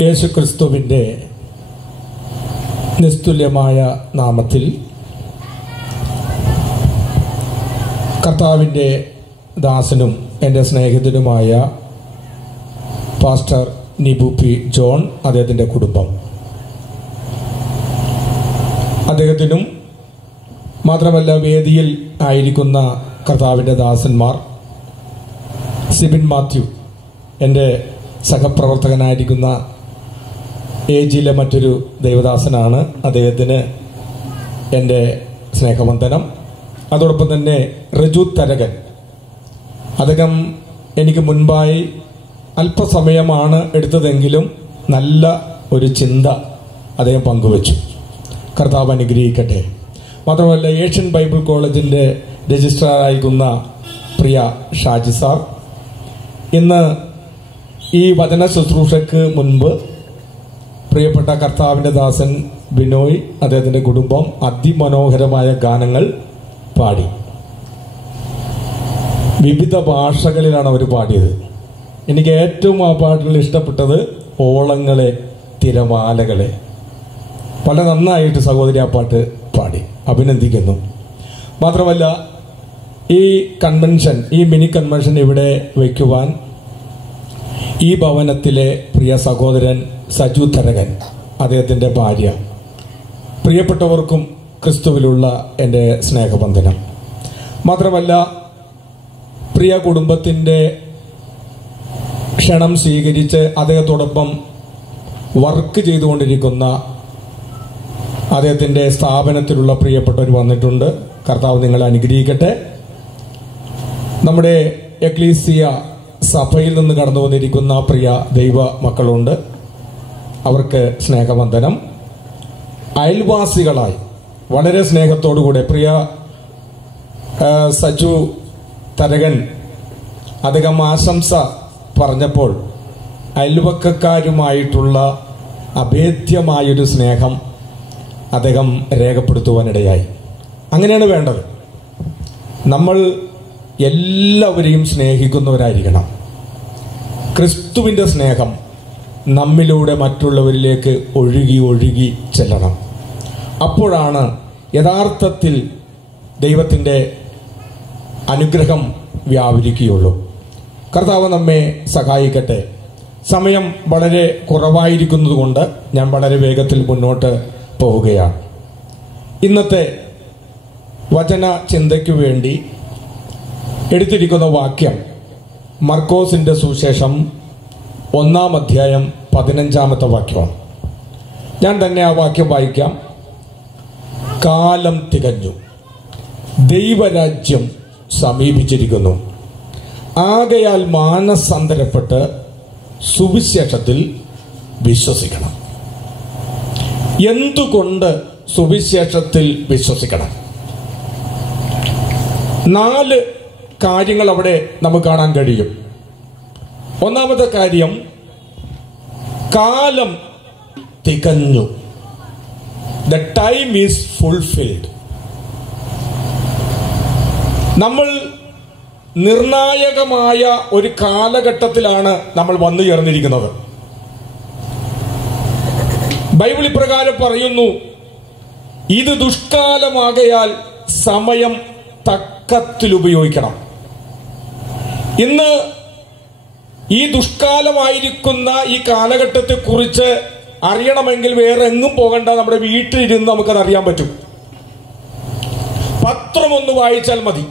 യേശുക്രിസ്തുവിൻ്റെ നിസ്തുല്യമായ നാമത്തിൽ കർത്താവിൻ്റെ ദാസനും എൻ്റെ സ്നേഹിതനുമായ പാസ്റ്റർ നിബു പി ജോൺ, അദ്ദേഹത്തിൻ്റെ കുടുംബം, അദ്ദേഹത്തിനും മാത്രമല്ല വേദിയിൽ ആയിരിക്കുന്ന കർത്താവിൻ്റെ ദാസന്മാർ, സിബിൻ മാത്യു എൻ്റെ സഹപ്രവർത്തകനായിരിക്കുന്ന ഏജിയിലെ മറ്റൊരു ദൈവദാസനാണ്, അദ്ദേഹത്തിന് എൻ്റെ സ്നേഹവന്ദനം. അതോടൊപ്പം തന്നെ റജു തരകൻ, അദ്ദേഹം എനിക്ക് മുൻപായി അല്പസമയമാണ് എടുത്തതെങ്കിലും നല്ല ഒരു ചിന്ത അദ്ദേഹം പങ്കുവച്ചു. കർത്താവ് അനുഗ്രഹിക്കട്ടെ. മാത്രമല്ല ഏഷ്യൻ ബൈബിൾ കോളേജിൻ്റെ രജിസ്ട്രാറായിരിക്കുന്ന പ്രിയ ഷാജി സാർ, ഇന്ന് ഈ വചന ശുശ്രൂഷയ്ക്ക് മുൻപ് പ്രിയപ്പെട്ട കർത്താവിൻ്റെ ദാസൻ ബിനോയ്, അദ്ദേഹത്തിൻ്റെ കുടുംബം അതിമനോഹരമായ ഗാനങ്ങൾ പാടി. വിവിധ ഭാഷകളിലാണ് അവർ പാടിയത്. എനിക്ക് ഏറ്റവും ആ പാട്ടുകൾ ഇഷ്ടപ്പെട്ടത് ഓളങ്ങളെ തിരമാലകളെ. വളരെ നന്നായിട്ട് സഹോദരി ആ പാട്ട് പാടി, അഭിനന്ദിക്കുന്നു. മാത്രമല്ല ഈ കൺവെൻഷൻ, ഈ മിനി കൺവെൻഷൻ ഇവിടെ വയ്ക്കുവാൻ ഈ ഭവനത്തിലെ പ്രിയ സഹോദരൻ സജു തരകൻ, അദ്ദേഹത്തിൻ്റെ ഭാര്യ, പ്രിയപ്പെട്ടവർക്കും ക്രിസ്തുവിലുള്ള എൻ്റെ സ്നേഹബന്ധനം. മാത്രമല്ല പ്രിയ കുടുംബത്തിൻ്റെ ക്ഷണം സ്വീകരിച്ച് അദ്ദേഹത്തോടൊപ്പം വർക്ക് ചെയ്തുകൊണ്ടിരിക്കുന്ന അദ്ദേഹത്തിൻ്റെ സ്ഥാപനത്തിലുള്ള പ്രിയപ്പെട്ടവർ വന്നിട്ടുണ്ട്. കർത്താവ് നിങ്ങളെ അനുഗ്രഹിക്കട്ടെ. നമ്മുടെ എക്ലീസിയ സഭയിൽ നിന്ന് കടന്നു വന്നിരിക്കുന്ന പ്രിയ ദൈവ മക്കളുണ്ട്, അവർക്ക് സ്നേഹവന്ദനം. അയൽവാസികളായി വളരെ സ്നേഹത്തോടുകൂടെ പ്രിയ സജു തരകൻ അദ്ദേഹം ആശംസ പറഞ്ഞപ്പോൾ അയൽവക്കക്കാരുമായിട്ടുള്ള അഭേദ്യമായൊരു സ്നേഹം അദ്ദേഹം രേഖപ്പെടുത്തുവാനിടയായി. അങ്ങനെയാണ് വേണ്ടത്. നമ്മൾ എല്ലാവരെയും സ്നേഹിക്കുന്നവരായിരിക്കണം. ക്രിസ്തുവിൻ്റെ സ്നേഹം നമ്മിലൂടെ മറ്റുള്ളവരിലേക്ക് ഒഴുകി ഒഴുകി ചെല്ലണം. അപ്പോഴാണ് യഥാർത്ഥത്തിൽ ദൈവത്തിൻ്റെ അനുഗ്രഹം വ്യാപരിക്കുകയുള്ളൂ. കർത്താവ് നമ്മെ സഹായിക്കട്ടെ. സമയം വളരെ കുറവായിരിക്കുന്നത് കൊണ്ട് ഞാൻ വളരെ വേഗത്തിൽ മുന്നോട്ട് പോവുകയാണ്. ഇന്നത്തെ വചന ചിന്തയ്ക്കു വേണ്ടി എടുത്തിരിക്കുന്ന വാക്യം മർക്കോസിന്റെ സുവിശേഷം 1-ാം അധ്യായം 15-ാമത്തെ വാക്യമാണ്. ഞാൻ തന്നെ ആ വാക്യം വായിക്കാം. കാലം തികഞ്ഞു, ദൈവരാജ്യം സമീപിച്ചിരിക്കുന്നു. ആകയാൽ മാനസാന്തരപ്പെട്ട് സുവിശേഷത്തിൽ വിശ്വസിക്കണം. എന്തുകൊണ്ട് സുവിശേഷത്തിൽ വിശ്വസിക്കണം? 4 കാര്യങ്ങൾ അവിടെ നമുക്ക് കാണാൻ കഴിയും. ഒന്നാമത്തെ കാര്യം, കാലം തികഞ്ഞു. The time is fulfilled. നമ്മൾ നിർണായകമായ ഒരു കാലഘട്ടത്തിലാണ് നമ്മൾ വന്നു ചേർന്നിരിക്കുന്നത്. ബൈബിൾ ഇപ്രകാരം പറയുന്നു, ഇത് ദുഷ്കാലമാകയാൽ സമയം തക്കത്തിൽ ഉപയോഗിക്കണം. ഇന്ന് ഈ ദുഷ്കാലമായിരിക്കുന്ന ഈ കാലഘട്ടത്തെ കുറിച്ച് അറിയണമെങ്കിൽ വേറെ എങ്ങും പോകണ്ട, നമ്മുടെ വീട്ടിലിരുന്ന് നമുക്കത് അറിയാൻ പറ്റും. പത്രം ഒന്ന് വായിച്ചാൽ മതി,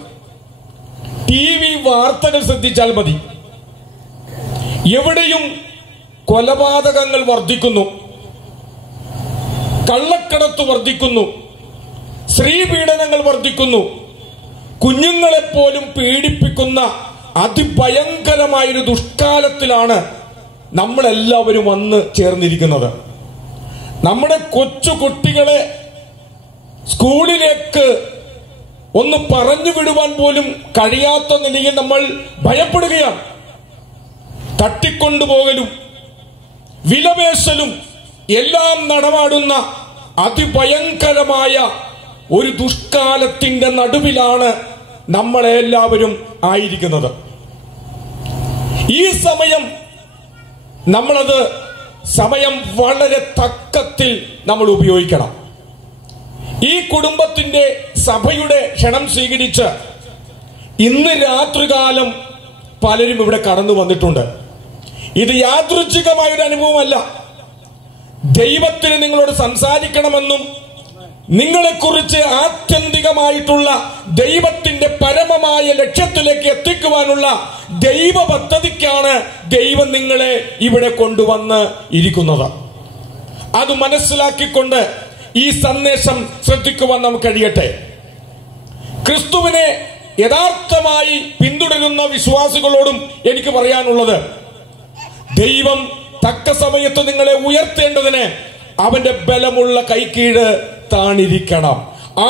TV വാർത്തകൾ ശ്രദ്ധിച്ചാൽ മതി. എവിടെയും കൊലപാതകങ്ങൾ വർദ്ധിക്കുന്നു, കള്ളക്കടത്ത് വർദ്ധിക്കുന്നു, സ്ത്രീപീഡനങ്ങൾ വർദ്ധിക്കുന്നു, കുഞ്ഞുങ്ങളെപ്പോലും പീഡിപ്പിക്കുന്ന അതിഭയങ്കരമായൊരു ദുഷ്കാലത്തിലാണ് നമ്മളെല്ലാവരും വന്ന് ചേർന്നിരിക്കുന്നത്. നമ്മുടെ കൊച്ചു കുട്ടികളെ സ്കൂളിലേക്ക് ഒന്ന് പറഞ്ഞു വിടുവാൻ പോലും കഴിയാത്ത നിലയിൽ നമ്മൾ ഭയപ്പെടുകയാണ്. തട്ടിക്കൊണ്ടുപോകലും വിലപേശലും എല്ലാം നടമാടുന്ന അതിഭയങ്കരമായ ഒരു ദുഷ്കാലത്തിന്റെ നടുവിലാണ് നമ്മളെല്ലാവരും ആയിരിക്കുന്നത്. ഈ സമയം നമ്മളത് സമയം വളരെ തക്കത്തിൽ നമ്മൾ ഉപയോഗിക്കണം. ഈ കുടുംബത്തിന്റെ സഭയുടെ ക്ഷണം സ്വീകരിച്ച് ഇന്ന് രാത്രികാലം പലരും ഇവിടെ കടന്നു വന്നിട്ടുണ്ട്. ഇത് യാദൃച്ഛികമായൊരു അനുഭവമല്ല. ദൈവത്തിന് നിങ്ങളോട് സംസാരിക്കണമെന്നും നിങ്ങളെക്കുറിച്ച് ആത്യന്തികമായിട്ടുള്ള ദൈവത്തിന്റെ പരമമായ ലക്ഷ്യത്തിലേക്ക് എത്തിക്കുവാനുള്ള ദൈവ പദ്ധതിക്കാണ് ദൈവം നിങ്ങളെ ഇവിടെ കൊണ്ടുവന്ന് ഇരിക്കുന്നത്. അത് മനസ്സിലാക്കിക്കൊണ്ട് ഈ സന്ദേശം ശ്രദ്ധിക്കുവാൻ നമുക്ക് കഴിയട്ടെ. ക്രിസ്തുവിനെ യഥാർത്ഥമായി പിന്തുടരുന്ന വിശ്വാസികളോടും എനിക്ക് പറയാനുള്ളത്, ദൈവം തക്ക സമയത്ത് നിങ്ങളെ ഉയർത്തേണ്ടതിന് അവന്റെ ബലമുള്ള കൈക്കീഴ് താണിരിക്കണം.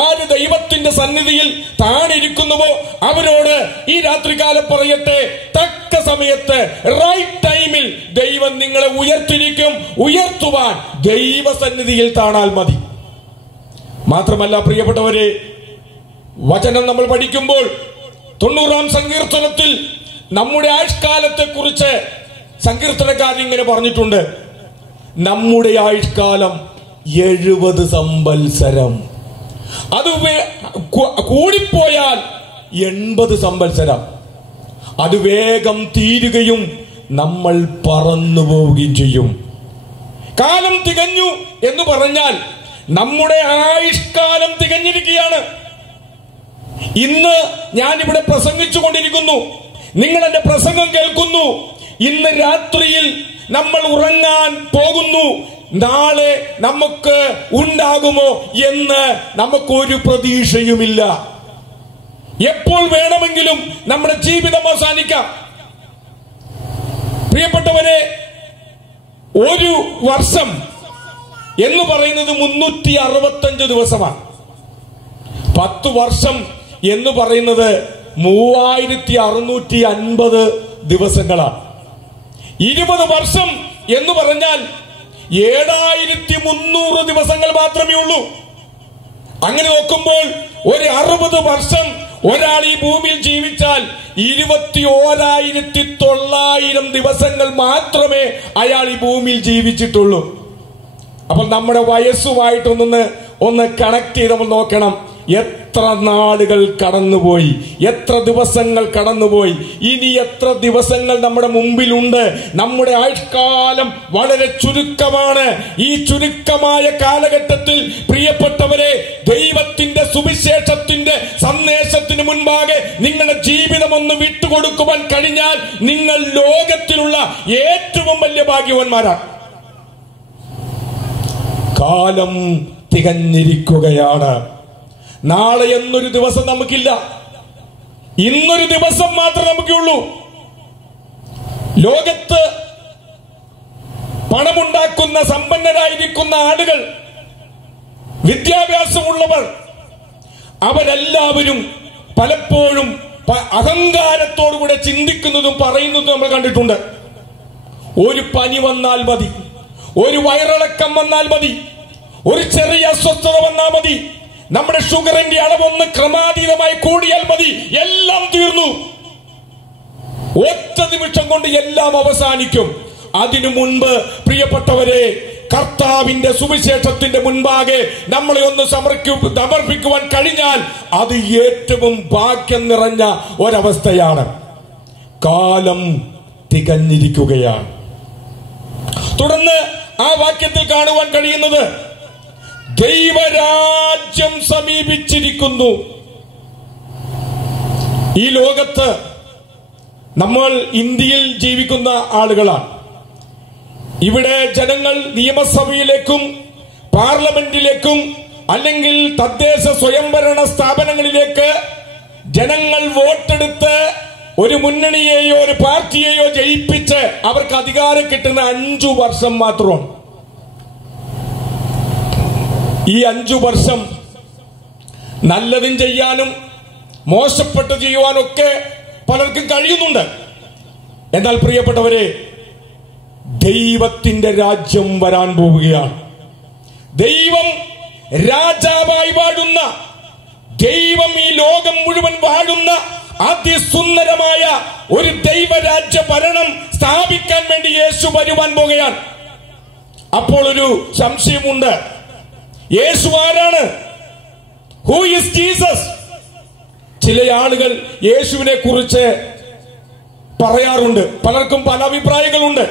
ആര് ദൈവത്തിന്റെ സന്നിധിയിൽ താണിരിക്കുന്നുവോ അവരോട് ഈ രാത്രികാലം പറയട്ടെ, തക്ക സമയത്ത് റൈറ്റ് ടൈമിൽ ദൈവം നിങ്ങളെ ഉയർത്തിരിക്കും. ഉയർത്തുവാൻ ദൈവസന്നിധിയിൽ താണാൽ മതി. മാത്രമല്ല പ്രിയപ്പെട്ടവരെ, വചനം നമ്മൾ പഠിക്കുമ്പോൾ 90-ാം സങ്കീർത്തനത്തിൽ നമ്മുടെ ആയുഷ്കാലത്തെ കുറിച്ച് സങ്കീർത്തനക്കാരൻ ഇങ്ങനെ പറഞ്ഞിട്ടുണ്ട്, നമ്മുടെ ആയുഷ്കാലം 70 സംവത്സരം, അത് കൂടിപ്പോയാൽ 80 സംവത്സരം. അത് വേഗം തീരുകയും നമ്മൾ പറന്നു പോവുകയും ചെയ്യും. കാലം തികഞ്ഞു എന്ന് പറഞ്ഞാൽ നമ്മുടെ ആയുഷ്കാലം തികഞ്ഞിരിക്കുകയാണ്. ഇന്ന് ഞാനിവിടെ പ്രസംഗിച്ചു കൊണ്ടിരിക്കുന്നു, നിങ്ങൾ എന്റെ പ്രസംഗം കേൾക്കുന്നു. ഇന്ന് രാത്രിയിൽ നമ്മൾ ഉറങ്ങാൻ പോകുന്നു. നാളെ നമുക്ക് ഉണ്ടാകുമോ എന്ന് നമുക്കൊരു പ്രതീക്ഷയുമില്ല. എപ്പോൾ വേണമെങ്കിലും നമ്മുടെ ജീവിതം അവസാനിക്കാം. പ്രിയപ്പെട്ടവരെ, ഒരു വർഷം എന്ന് പറയുന്നത് 365 ദിവസമാണ്. 10 വർഷം എന്ന് പറയുന്നത് 3650 ദിവസങ്ങളാണ്. 20 വർഷം എന്ന് പറഞ്ഞാൽ 7300 ദിവസങ്ങൾ മാത്രമേ ഉള്ളൂ. അങ്ങനെ നോക്കുമ്പോൾ ഒരു 60 വർഷം ഒരാൾ ഈ ഭൂമിയിൽ ജീവിച്ചാൽ 21,900 ദിവസങ്ങൾ മാത്രമേ അയാൾ ഈ ഭൂമിയിൽ ജീവിച്ചിട്ടുള്ളൂ. അപ്പോൾ നമ്മുടെ വയസ്സുമായിട്ടൊന്ന് കണക്ട് ചെയ്ത് നമ്മൾ നോക്കണം. എത്ര നാളുകൾ കടന്നുപോയി, എത്ര ദിവസങ്ങൾ കടന്നുപോയി, ഇനി എത്ര ദിവസങ്ങൾ നമ്മുടെ മുമ്പിലുണ്ട്. നമ്മുടെ ആയുഷ്കാലം വളരെ ചുരുക്കമാണ്. ഈ ചുരുക്കമായ കാലഘട്ടത്തിൽ പ്രിയപ്പെട്ടവരെ, ദൈവത്തിന്റെ സുവിശേഷത്തിന്റെ സന്ദേശത്തിന് മുൻപാകെ നിങ്ങളുടെ ജീവിതം ഒന്ന് വിട്ടുകൊടുക്കുവാൻ കഴിഞ്ഞാൽ നിങ്ങൾ ലോകത്തിലുള്ള ഏറ്റവും വലിയ ഭാഗ്യവാന്മാരാണ്. കാലം തികഞ്ഞിരിക്കുകയാണ്. നാളെ എന്നൊരു ദിവസം നമുക്കില്ല. ഇന്നൊരു ദിവസം മാത്രമേ നമുക്കുള്ളൂ. ലോകത്ത് പണമുണ്ടാക്കുന്ന സമ്പന്നരായിരിക്കുന്ന ആളുകൾ, വിദ്യാഭ്യാസമുള്ളവർ, അവരെല്ലാവരും പലപ്പോഴും അഹങ്കാരത്തോടുകൂടെ ചിന്തിക്കുന്നതും പറയുന്നതും നമ്മൾ കണ്ടിട്ടുണ്ട്. ഒരു പനി വന്നാൽ മതി, ഒരു വയറിളക്കം വന്നാൽ മതി, ഒരു ചെറിയ അസ്വസ്ഥത വന്നാൽ മതി, നമ്മുടെ ഷുഗറിന്റെ അളവൊന്ന് ക്രമാതീതമായി കൂടിയാൽ മതി, എല്ലാം തീർന്നു. ഒറ്റ നിമിഷം കൊണ്ട് എല്ലാം അവസാനിക്കും. അതിനു മുൻപ് പ്രിയപ്പെട്ടവരെ, കർത്താവിന്റെ സുവിശേഷത്തിന്റെ മുൻപാകെ നമ്മളെ ഒന്ന് സമർപ്പിക്കുവാൻ കഴിഞ്ഞാൽ അത് ഏറ്റവും ഭാഗ്യം നിറഞ്ഞ ഒരവസ്ഥയാണ്. കാലം തികഞ്ഞിരിക്കുകയാണ്. തുടർന്ന് ആ വാക്യത്തിൽ കാണുവാൻ കഴിയുന്നത്, ദൈവരാജ്യം സമീപിച്ചിരിക്കുന്നു. ഈ ലോകത്ത് നമ്മൾ ഇന്ത്യയിൽ ജീവിക്കുന്ന ആളുകളാണ്. ഇവിടെ ജനങ്ങൾ നിയമസഭയിലേക്കും പാർലമെന്റിലേക്കും അല്ലെങ്കിൽ തദ്ദേശ സ്വയംഭരണ സ്ഥാപനങ്ങളിലേക്ക് ജനങ്ങൾ വോട്ടെടുത്ത് ഒരു മുന്നണിയെയോ ഒരു പാർട്ടിയെയോ ജയിപ്പിച്ച് അവർക്ക് അധികാരം കിട്ടുന്ന 5 വർഷം മാത്രമാണ്. ഈ 5 വർഷം നല്ലതും ചെയ്യാനും മോശപ്പെട്ട് ചെയ്യുവാനും ഒക്കെ പലർക്കും കഴിയുന്നുണ്ട്. എന്നാൽ പ്രിയപ്പെട്ടവരെ, ദൈവത്തിന്റെ രാജ്യം വരാൻ പോവുകയാണ്. ദൈവം രാജാവായി വാഴുന്ന, ദൈവം ഈ ലോകം മുഴുവൻ വാഴുന്ന അതിസുന്ദരമായ ഒരു ദൈവരാജ്യ ഭരണം സ്ഥാപിക്കാൻ വേണ്ടി യേശു വരുവാൻ പോകുകയാണ്. അപ്പോൾ ഒരു സംശയമുണ്ട്, യേശു ആരാണ്? Who is Jesus? ചില ആളുകൾ യേശുവിനെ കുറിച്ച് പറയാറുണ്ട്, പലർക്കും പല അഭിപ്രായങ്ങളുണ്ട്.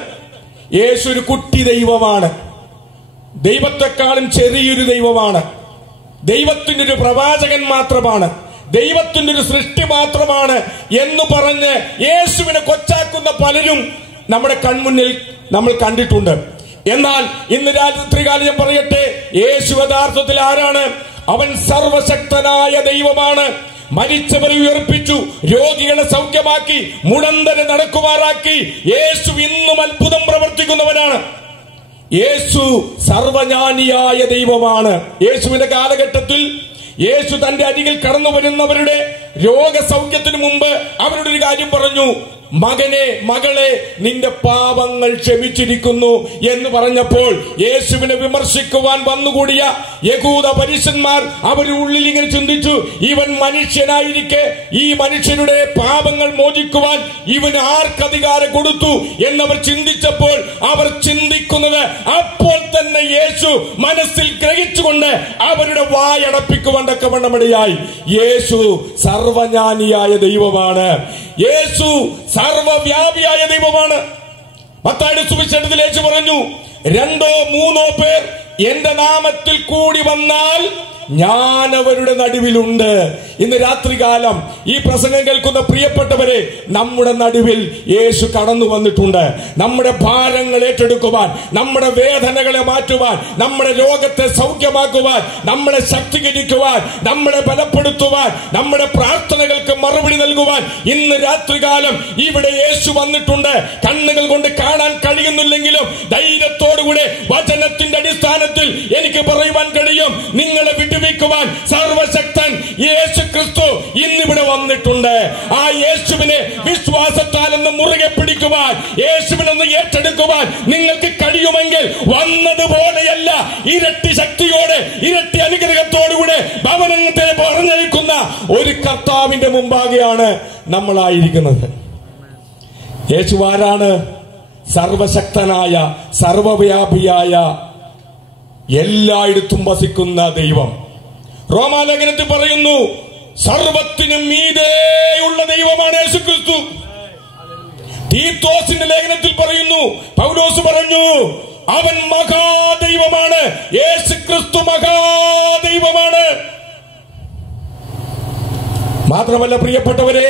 യേശു ഒരു കുട്ടി ദൈവമാണ്, ദൈവത്തെക്കാളും ചെറിയൊരു ദൈവമാണ്, ദൈവത്തിന്റെ ഒരു പ്രവാചകൻ മാത്രമാണ്, ദൈവത്തിന്റെ ഒരു സൃഷ്ടി മാത്രമാണ് എന്ന് പറഞ്ഞ് യേശുവിനെ കൊച്ചാക്കുന്ന പലരും നമ്മുടെ കൺമുന്നിൽ നമ്മൾ കണ്ടിട്ടുണ്ട്. എന്നാൽ ഇന്ന് രാത്രികാലം ഞാൻ പറയട്ടെ, യേശു യഥാർത്ഥത്തിൽ ആരാണ്? അവൻ സർവശക്തനായ ദൈവമാണ്. മരിച്ചവരെ ഉയർപ്പിച്ചു, രോഗികളെ സൗഖ്യമാക്കി, മുടന്തരെ നടക്കുമാറാക്കി. യേശു ഇന്നും അത്ഭുതം പ്രവർത്തിക്കുന്നവനാണ്. യേശു സർവജ്ഞാനിയായ ദൈവമാണ്. യേശുവിന്റെ കാലഘട്ടത്തിൽ യേശു തന്റെ അരികിൽ കടന്നു വരുന്നവരുടെ രോഗസൗഖ്യത്തിനു മുമ്പ് അവരുടെ ഒരു കാര്യം പറഞ്ഞു, മകനെ, മകളെ, നിന്റെ പാപങ്ങൾ ക്ഷമിച്ചിരിക്കുന്നു എന്ന് പറഞ്ഞപ്പോൾ യേശുവിനെ വിമർശിക്കുവാൻ വന്നുകൂടിയ യഹൂദ പരീശന്മാർ അവരുടെ ഉള്ളിൽ ഇങ്ങനെ ചിന്തിച്ചു, ഇവൻ മനുഷ്യനായിരിക്കെ ഈ മനുഷ്യരുടെ പാപങ്ങൾ മോചിക്കുവാൻ ഇവന് ആർക്കധികാരം കൊടുത്തു എന്നവർ ചിന്തിച്ചപ്പോൾ അവർ ചിന്തിക്കുന്നത് അപ്പോൾ തന്നെ യേശു മനസ്സിൽ ഗ്രഹിച്ചുകൊണ്ട് അവരുടെ വായടപ്പിക്കുവാൻ തക്കവണ്ണമിടയായി. യേശു സർവജ്ഞാനിയായ ദൈവമാണ്. യേശു സർവവ്യാപിയായ ദൈവമാണ്. മത്തായിയുടെ സുവിശേഷത്തിൽ യേശു പറഞ്ഞു, 2 or 3 പേർ എന്റെ നാമത്തിൽ കൂടി വന്നാൽ ഞാൻ അവരുടെ നടുവിലുണ്ട്. ഇന്ന് രാത്രികാലം ഈ പ്രസംഗം കേൾക്കുന്ന പ്രിയപ്പെട്ടവരെ, നമ്മുടെ നടുവിൽ യേശു കടന്നു വന്നിട്ടുണ്ട്. നമ്മുടെ ഭാരങ്ങൾ ഏറ്റെടുക്കുവാൻ, നമ്മുടെ വേദനകളെ മാറ്റുവാൻ, നമ്മുടെ രോഗത്തെ സൗഖ്യമാക്കുവാൻ, നമ്മളെ ശക്തീകരിക്കുവാൻ, നമ്മളെ ബലപ്പെടുത്തുവാൻ, നമ്മുടെ പ്രാർത്ഥനകൾക്ക് മറുപടി നൽകുവാൻ ഇന്ന് രാത്രികാലം ഇവിടെ യേശു വന്നിട്ടുണ്ട്. കണ്ണുകൾ കൊണ്ട് കാണാൻ കഴിയുന്നില്ലെങ്കിലും ധൈര്യത്തോടുകൂടെ വചനത്തിന്റെ അടിസ്ഥാനത്തിൽ എനിക്ക് പറയുവാൻ കഴിയും, നിങ്ങളെ വിട്ടുവയ്ക്കുവാൻ സർവശക്തൻ യേശു ക്രിസ്തു ഇന്നിവിടെ വന്നിട്ടുണ്ട്. ആ യേശുവിനെ വിശ്വാസത്താൽ ഒന്ന് മുറുകെ പിടിക്കുവാൻ, യേശുവിനൊന്ന് ഏറ്റെടുക്കുവാൻ നിങ്ങൾക്ക് കഴിയുമെങ്കിൽ വന്നതുപോലെയല്ല, ഇരട്ടി ശക്തിയോടെ, ഇരട്ടി അനുഗ്രഹത്തോടുകൂടെ ഭവനത്തെ പറഞ്ഞേക്കുന്ന ഒരു കർത്താവിന്റെ മുമ്പാകെയാണ് നമ്മളായിരിക്കുന്നത്. യേശു ആരാണ്? സർവശക്തനായ, സർവവ്യാപിയായ, എല്ലായിടത്തും വസിക്കുന്ന ദൈവം. റോമാലേഖനത്തിൽ പറയുന്നു, സർവത്തിനും മീതെയുള്ള ദൈവമാണ് യേശു ക്രിസ്തു. തീത്തോസിന്റെ ലേഖനത്തിൽ പറയുന്നു, പൗലോസ് പറഞ്ഞു, അവൻ മഹാദൈവമാണ്. യേശു ക്രിസ്തു മഹാദൈവമാണ്. മാത്രമല്ല പ്രിയപ്പെട്ടവരെ,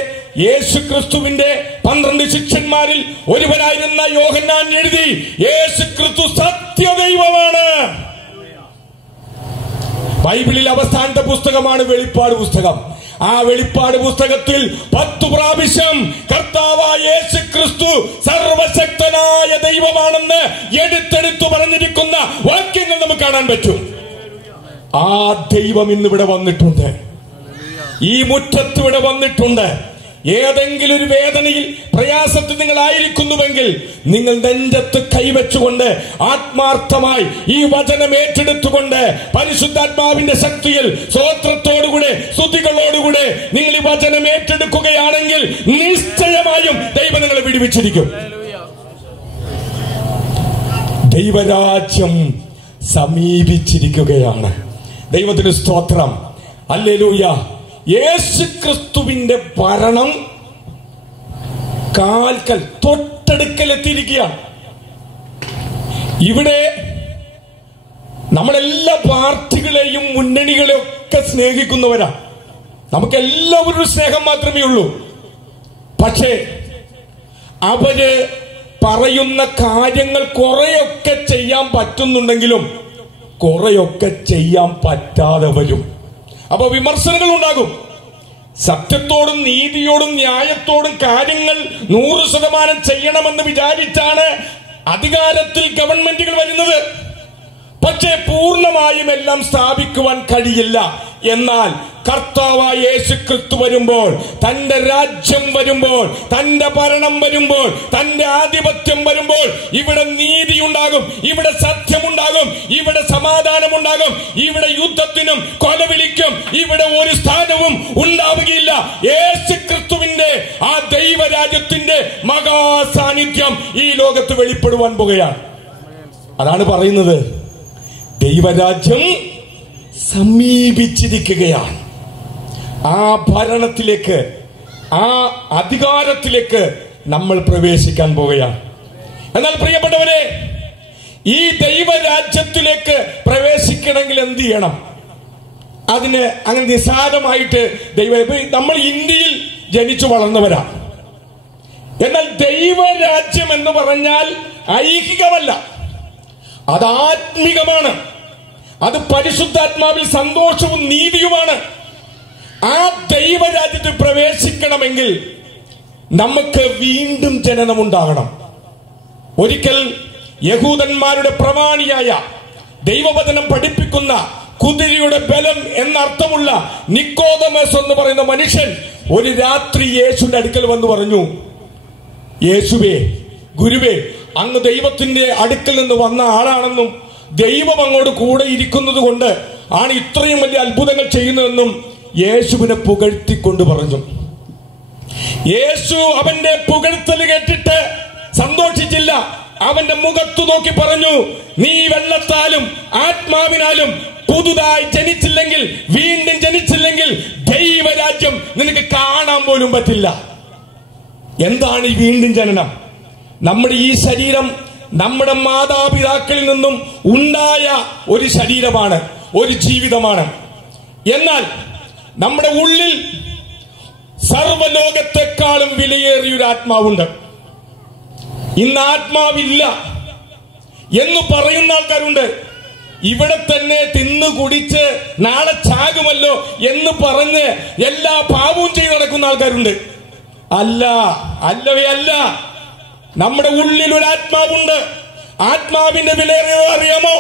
യേശു ക്രിസ്തുവിന്റെ 12 ശിഷ്യന്മാരിൽ ഒരുവനായിരുന്ന യോഹന്നാൻ എഴുതി, യേശു ക്രിസ്തു സത്യദൈവമാണ്. ബൈബിളിൽ അവസാനത്തെ പുസ്തകമാണ് വെളിപ്പാട് പുസ്തകം. ആ വെളിപ്പാട് പുസ്തകത്തിൽ 10 പ്രാവശ്യം കർത്താവായ യേശു ക്രിസ്തു സർവശക്തനായ ദൈവമാണെന്ന് എടുത്തെടുത്തു പറഞ്ഞിരിക്കുന്ന വാക്യങ്ങൾ നമുക്ക് കാണാൻ പറ്റും. ആ ദൈവം ഇന്നിവിടെ വന്നിട്ടുണ്ട്, ഈ മുറ്റത്തിവിടെ വന്നിട്ടുണ്ട്. ഏതെങ്കിലും ഒരു വേദനയിൽ, പ്രയാസത്തിൽ നിങ്ങൾ ആയിരിക്കുന്നുവെങ്കിൽ നിങ്ങൾ നെഞ്ചത്ത് കൈവച്ചുകൊണ്ട് ആത്മാർത്ഥമായി ഈ വചനം ഏറ്റെടുത്തുകൊണ്ട് പരിശുദ്ധാത്മാവിന്റെ ശക്തിയിൽ സ്തോത്രത്തോടുകൂടെ, സ്തുതികളോടുകൂടെ നിങ്ങൾ ഈ വചനം ഏറ്റെടുക്കുകയാണെങ്കിൽ നിശ്ചയമായും ദൈവം നിങ്ങളെ വിടുവിച്ചിരിക്കും. ദൈവരാജ്യം സമീപിച്ചിരിക്കുകയാണ്. ദൈവത്തിന് സ്തോത്രം. ഹല്ലേലൂയ. യേശുക്രിസ്തുവിന്റെ ഭരണം കാൽക്കൽ തൊട്ടടുക്കലെത്തിയിരിക്കുകയാണ്. ഇവിടെ നമ്മളെല്ലാ പാർട്ടികളെയും മുന്നണികളെയും ഒക്കെ സ്നേഹിക്കുന്നവരാണ്. നമുക്ക് എല്ലാവരും സ്നേഹം മാത്രമേ ഉള്ളൂ. പക്ഷേ അവര് പറയുന്ന കാര്യങ്ങൾ കുറെയൊക്കെ ചെയ്യാൻ പറ്റുന്നുണ്ടെങ്കിലും കുറെയൊക്കെ ചെയ്യാൻ പറ്റാതെ വരും. അപ്പൊ വിമർശനങ്ങൾ ഉണ്ടാകും. സത്യത്തോടും നീതിയോടും ന്യായത്തോടും കാര്യങ്ങൾ 100% ചെയ്യണമെന്ന് വിചാരിച്ചാണ് അധികാരത്തിൽ ഗവൺമെന്റുകൾ വരുന്നത്. പക്ഷേ പൂർണ്ണമായും എല്ലാം സ്ഥാപിക്കുവാൻ കഴിയില്ല. എന്നാൽ കർത്താവായ യേശു ക്രിസ്തു വരുമ്പോൾ, തന്റെ രാജ്യം വരുമ്പോൾ, തന്റെ ഭരണം വരുമ്പോൾ, തന്റെ ആധിപത്യം വരുമ്പോൾ ഇവിടെ നീതി ഉണ്ടാകും, ഇവിടെ സത്യമുണ്ടാകും, ഇവിടെ സമാധാനമുണ്ടാകും, ഇവിടെ യുദ്ധത്തിനും കൊലവിളിക്കും ഇവിടെ ഒരു സ്ഥാനവും ഉണ്ടാവുകയില്ല. യേശു ക്രിസ്തുവിന്റെ ആ ദൈവരാജ്യത്തിന്റെ മഹാസാന്നിധ്യം ഈ ലോകത്ത് വെളിപ്പെടുവാൻ പോകുകയാണ്. അതാണ് പറയുന്നത്, ദൈവരാജ്യം സമീപിച്ചിരിക്കുകയാണ്. ആ ഭരണത്തിലേക്ക്, ആ അധികാരത്തിലേക്ക് നമ്മൾ പ്രവേശിക്കാൻ പോവുകയാണ്. എന്നാൽ പ്രിയപ്പെട്ടവരെ, ഈ ദൈവരാജ്യത്തിലേക്ക് പ്രവേശിക്കണമെങ്കിൽ എന്ത് ചെയ്യണം? അതിന് അങ്ങനെ നിസ്സാരമായിട്ട് നമ്മൾ ഇന്ത്യയിൽ ജനിച്ചു വളർന്നവരാണ്. എന്നാൽ ദൈവരാജ്യം എന്ന് പറഞ്ഞാൽ ഐഹികമല്ല, അത് ആത്മികമാണ്. അത് പരിശുദ്ധാത്മാവിൽ സന്തോഷവും നീതിയുമാണ്. ആ ദൈവരാജ്യത്തിൽ പ്രവേശിക്കണമെങ്കിൽ നമുക്ക് വീണ്ടും ജനനമുണ്ടാകണം. ഒരിക്കൽ യഹൂദന്മാരുടെ പ്രമാണിയായ ദൈവവചനം പഠിപ്പിക്കുന്ന കുതിരയുടെ ബലം എന്നർത്ഥമുള്ള നിക്കോദമസ് എന്ന് പറയുന്ന മനുഷ്യൻ ഒരു രാത്രി യേശുവിന്റെ അടുക്കൽ വന്ന് പറഞ്ഞു, യേശുവേ, ഗുരുവേ, അങ്ങ് ദൈവത്തിന്റെ അടുക്കൽ നിന്ന് വന്ന ആളാണെന്നും ദൈവം അങ്ങോട്ട് കൂടെ ഇരിക്കുന്നത് കൊണ്ട് ആണ് ഇത്രയും വലിയ അത്ഭുതങ്ങൾ ചെയ്യുന്നതെന്നും യേശുവിനെ പുകഴ്ത്തിക്കൊണ്ട് പറഞ്ഞു. യേശു അവന്റെ പുകഴ്ത്തൽ കേട്ടിട്ട് സന്തോഷിച്ചില്ല. അവന്റെ മുഖത്തു നോക്കി പറഞ്ഞു, നീ വെള്ളത്താലും ആത്മാവിനാലും പുതുതായി ജനിച്ചില്ലെങ്കിൽ, വീണ്ടും ജനിച്ചില്ലെങ്കിൽ ദൈവരാജ്യം നിനക്ക് കാണാൻ പോലും പറ്റില്ല. എന്താണ് ഈ വീണ്ടും ജനനം? നമ്മുടെ ഈ ശരീരം നമ്മുടെ മാതാപിതാക്കളിൽ നിന്നും ഉണ്ടായ ഒരു ശരീരമാണ്, ഒരു ജീവിതമാണ്. എന്നാൽ നമ്മുടെ ഉള്ളിൽ സർവ്വലോകത്തെക്കാളും വിലയേറിയൊരു ആത്മാവുണ്ട്. ഇന്ന് ആത്മാവില്ല എന്ന് പറയുന്ന ആൾക്കാരുണ്ട്. ഇവിടെ തന്നെ തിന്നു കുടിച്ച് നാളെ ചാകുമല്ലോ എന്ന് പറഞ്ഞ് എല്ലാ പാപവും ചെയ്ത് നടക്കുന്ന ആൾക്കാരുണ്ട്. അല്ലവേ അല്ല. നമ്മുടെ ഉള്ളിൽ ഒരു ആത്മാവുണ്ട്. ആത്മാവിന്റെ വിലയേറിയത് അറിയാമോ?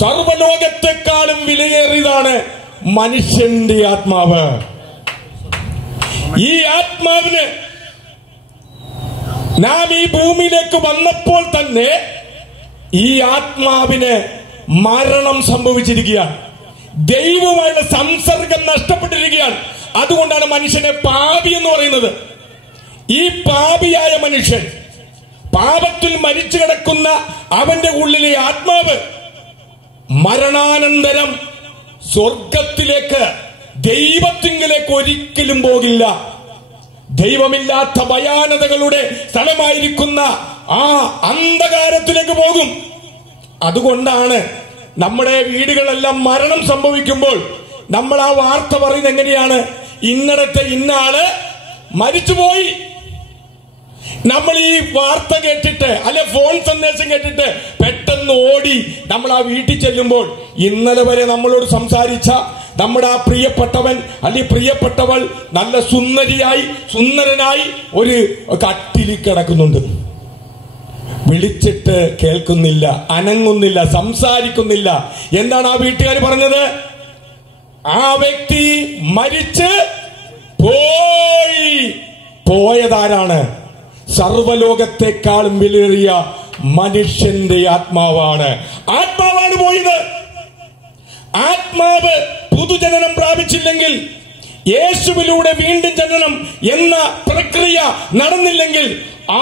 സർവ്വലോകത്തെക്കാളും വിലയേറിയതാണ് മനുഷ്യന്റെ ആത്മാവ്. ഈ ആത്മാവിന് നാം ഈ ഭൂമിയിലേക്ക് വന്നപ്പോൾ തന്നെ ഈ ആത്മാവിന് മരണം സംഭവിച്ചിരിക്കുകയാണ്. ദൈവവുമായുള്ള സംസർഗം നഷ്ടപ്പെട്ടിരിക്കുകയാണ്. അതുകൊണ്ടാണ് മനുഷ്യനെ പാപി എന്ന് പറയുന്നത്. ഈ പാപിയായ മനുഷ്യൻ, പാപത്തിൽ മരിച്ചു കിടക്കുന്ന അവന്റെ ഉള്ളിലെ ആത്മാവ് മരണാനന്തരം സ്വർഗത്തിലേക്ക്, ദൈവത്തിങ്കിലേക്ക് ഒരിക്കലും പോകില്ല. ദൈവമില്ലാത്ത ഭയാനതകളുടെ സ്ഥലമായിരിക്കുന്ന ആ അന്ധകാരത്തിലേക്ക് പോകും. അതുകൊണ്ടാണ് നമ്മുടെ വീടുകളെല്ലാം മരണം സംഭവിക്കുമ്പോൾ നമ്മൾ ആ വാർത്ത പറയുന്നത് എങ്ങനെയാണ്? ഇന്നടത്തെ ഇന്നാള് മരിച്ചുപോയി. നമ്മൾ ഈ വാർത്ത കേട്ടിട്ട്, അല്ലെ ഫോൺ സന്ദേശം കേട്ടിട്ട് പെട്ടെന്ന് ഓടി നമ്മൾ ആ വീട്ടിൽ ചെല്ലുമ്പോൾ ഇന്നലെ വരെ നമ്മളോട് സംസാരിച്ച നമ്മുടെ ആ പ്രിയപ്പെട്ടവൻ അല്ലെങ്കിൽ പ്രിയപ്പെട്ടവൾ നല്ല സുന്ദരനായി ഒരു കട്ടിലിൽ കിടക്കുന്നുണ്ട്. വിളിച്ചിട്ട് കേൾക്കുന്നില്ല, അനങ്ങുന്നില്ല, സംസാരിക്കുന്നില്ല. എന്താണ് ആ വീട്ടുകാർ പറഞ്ഞത്? ആ വ്യക്തി മരിച്ച് പോയതാരാണ്? സർവലോകത്തെക്കാളും വിലയേറിയ മനുഷ്യന്റെ ആത്മാവാണ്. ആത്മാവാണ് പോയത്. ആത്മാവ് പുതുജനനം പ്രാപിച്ചില്ലെങ്കിൽ, യേശുവിലൂടെ വീണ്ടും ജനനം എന്ന പ്രക്രിയ നടന്നില്ലെങ്കിൽ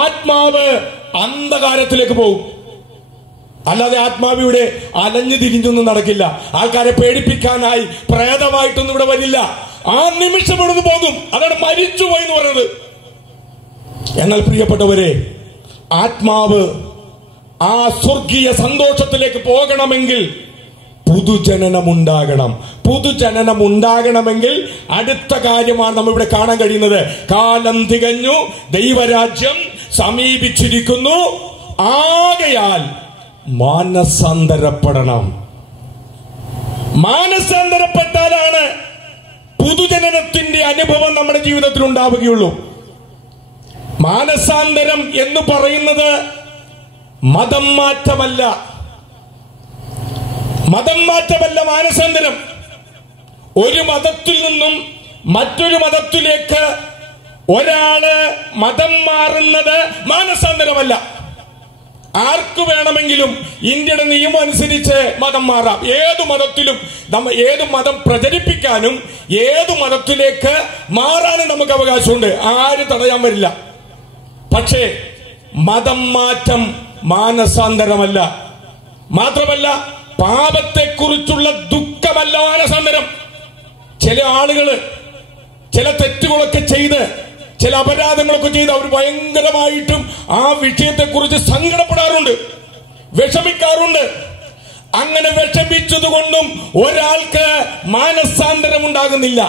ആത്മാവ് അന്ധകാരത്തിലേക്ക് പോകും. അല്ലാതെ ആത്മാവിയുടെ അലഞ്ഞു തിരിഞ്ഞൊന്നും നടക്കില്ല. ആൾക്കാരെ പേടിപ്പിക്കാനായി പ്രേതമായിട്ടൊന്നും ഇവിടെ വരില്ല. ആ നിമിഷം ഇവിടുന്ന് പോകും. അതാണ് മരിച്ചുപോയി എന്ന് പറയുന്നത്. എന്നാൽ പ്രിയപ്പെട്ടവരെ, ആത്മാവ് ആ സ്വർഗീയ സന്തോഷത്തിലേക്ക് പോകണമെങ്കിൽ പുതുജനനമുണ്ടാകണം. പുതുജനനമുണ്ടാകണമെങ്കിൽ അടുത്ത കാര്യമാണ് നമ്മൾ ഇവിടെ കാണാൻ കഴിയുന്നത്. കാലം തികഞ്ഞു, ദൈവരാജ്യം സമീപിച്ചിരിക്കുന്നു, ആകയാൽ മാനസാന്തരപ്പെടണം. മാനസാന്തരപ്പെട്ടാലാണ് പുതുജനനത്തിന്റെ അനുഭവം നമ്മുടെ ജീവിതത്തിൽ ഉണ്ടാവുകയുള്ളൂ. മാനസാന്തരം എന്ന് പറയുന്നത് മതം മാറ്റമല്ല. മാനസാന്തരം. ഒരു മതത്തിൽ നിന്നും മറ്റൊരു മതത്തിലേക്ക് ഒരാള് മതം മാറുന്നത് മാനസാന്തരമല്ല. ആർക്ക് വേണമെങ്കിലും ഇന്ത്യയുടെ നിയമം അനുസരിച്ച് മതം മാറാം. ഏതു മതത്തിലും ഏതു മതം പ്രചരിപ്പിക്കാനും ഏതു മതത്തിലേക്ക് മാറാനും നമുക്ക് അവകാശമുണ്ട്. ആരും തടയാൻ വരില്ല. പക്ഷേ മതം മാറ്റം മാനസാന്തരമല്ല. മാത്രമല്ല പാപത്തെക്കുറിച്ചുള്ള ദുഃഖമല്ല മാനസാന്തരം. ചില ആളുകള് ചില തെറ്റുകളൊക്കെ ചെയ്ത്, ചില അപരാധങ്ങളൊക്കെ ചെയ്ത് അവർ ഭയങ്കരമായിട്ടും ആ വിഷയത്തെക്കുറിച്ച് സങ്കടപ്പെടാറുണ്ട്, വിഷമിക്കാറുണ്ട്. അങ്ങനെ വിഷമിച്ചതുകൊണ്ടും ഒരാൾക്ക് മാനസാന്തരം ഉണ്ടാകുന്നില്ല.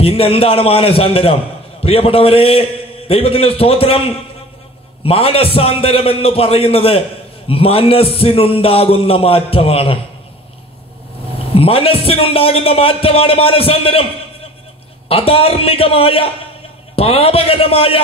പിന്നെന്താണ് മാനസാന്തരം? പ്രിയപ്പെട്ടവരെ, ദൈവത്തിന്റെ സ്തോത്രം. മാനസാന്തരം എന്ന് പറയുന്നത് മനസ്സിനുണ്ടാകുന്ന മാറ്റമാണ്. മനസ്സിനുണ്ടാകുന്ന മാറ്റമാണ് മാനസാന്തരം. അധാർമികമായ പാപകരമായ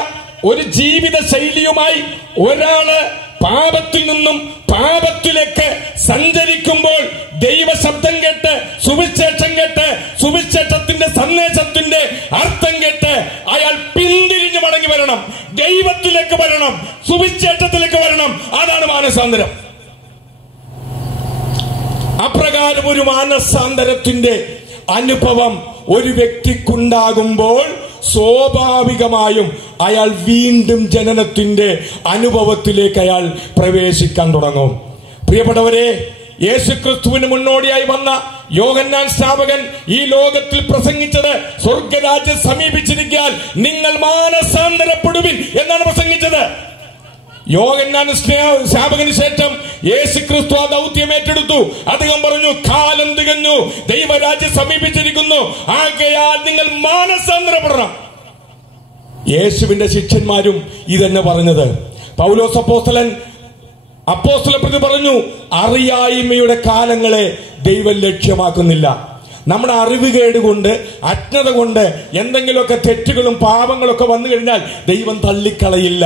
ഒരു ജീവിത ശൈലിയുമായി ഒരാള് പാപത്തിൽ നിന്നും പാപത്തിലേക്ക് സഞ്ചരിക്കുമ്പോൾ ദൈവശബ്ദം കേട്ട്, സുവിശേഷം കേട്ട്, സുവിശേഷത്തിന്റെ സന്ദേശത്തിന്റെ അർത്ഥം കേട്ട് അയാൾ പിന്തിരിഞ്ഞു മടങ്ങി വരണം, ദൈവത്തിലേക്ക് വരണം, സുവിശേഷത്തിലേക്ക് വരണം. അതാണ് മാനസാന്തരം. അപ്രകാരം ഒരു മാനസാന്തരത്തിന്റെ അനുഭവം ഒരു വ്യക്തിക്കുണ്ടാകുമ്പോൾ സ്വാഭാവികമായും അയാൾ വീണ്ടും ജനനത്തിന്റെ അനുഭവത്തിലേക്ക് അയാൾ പ്രവേശിക്കാൻ തുടങ്ങും. പ്രിയപ്പെട്ടവരെ, യേശുക്രിസ്തുവിന് മുന്നോടിയായി വന്ന യോഹന്നാൻ സ്നാപകൻ ഈ ലോകത്തിൽ പ്രസംഗിച്ചത് സ്വർഗരാജ്യം സമീപിച്ചിരിക്കാൻ നിങ്ങൾ മാനസാന്തരപ്പെടുവിൻ എന്നാണ് പ്രസംഗിച്ചത്. യോഹന്നാൻ സ്നാപകന് ശേഷം യേശുക്രിസ്തു ആ ദൗത്യം ഏറ്റെടുത്തു. അദ്ദേഹം പറഞ്ഞു, കാലം തികഞ്ഞു, ദൈവരാജ്യം സമീപിച്ചിരിക്കുന്നു, ആകയാൽ നിങ്ങൾ മാനസാന്തരപ്പെടണം. യേശുവിന്റെ ശിഷ്യന്മാരും ഇതന്നെ പറഞ്ഞത്. പൗലോസ് അപ്പോസ്തലപ്രതി പറഞ്ഞു, അറിയായ്മയുടെ കാലങ്ങളെ ദൈവം ലക്ഷ്യമാക്കുന്നില്ല. നമ്മുടെ അറിവുകേട് കൊണ്ട്, അജ്ഞത കൊണ്ട് എന്തെങ്കിലുമൊക്കെ തെറ്റുകളും പാപങ്ങളൊക്കെ വന്നു കഴിഞ്ഞാൽ ദൈവം തള്ളിക്കളയില്ല.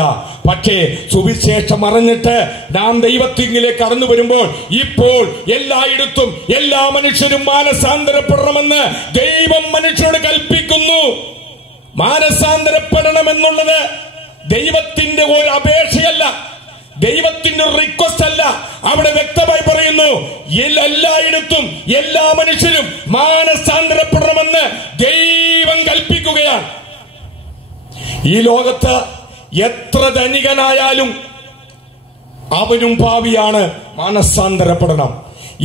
പക്ഷേ സുവിശേഷം അറിഞ്ഞിട്ട് നാം ദൈവത്തിലേക്ക് കടന്നു വരുമ്പോൾ ഇപ്പോൾ എല്ലായിടത്തും എല്ലാ മനുഷ്യരും മാനസാന്തരപ്പെടണമെന്ന് ദൈവം മനുഷ്യരോട് കൽപ്പിക്കുന്നു. മാനസാന്തരപ്പെടണമെന്നുള്ളത് ദൈവത്തിന്റെ ഒരു അപേക്ഷയല്ല, ദൈവത്തിന്റെ റിക്വസ്റ്റ് അല്ല. അവിടെ വ്യക്തമായി പറയുന്നു, എല്ലായിടത്തും എല്ലാ മനുഷ്യരും മാനസാന്തരപ്പെടണമെന്ന് ദൈവം കൽപ്പിക്കുകയാണ്. ഈ ലോകത്ത് എത്ര ധനികനായാലും അവനും പാപിയാണ്, മാനസാന്തരപ്പെടണം.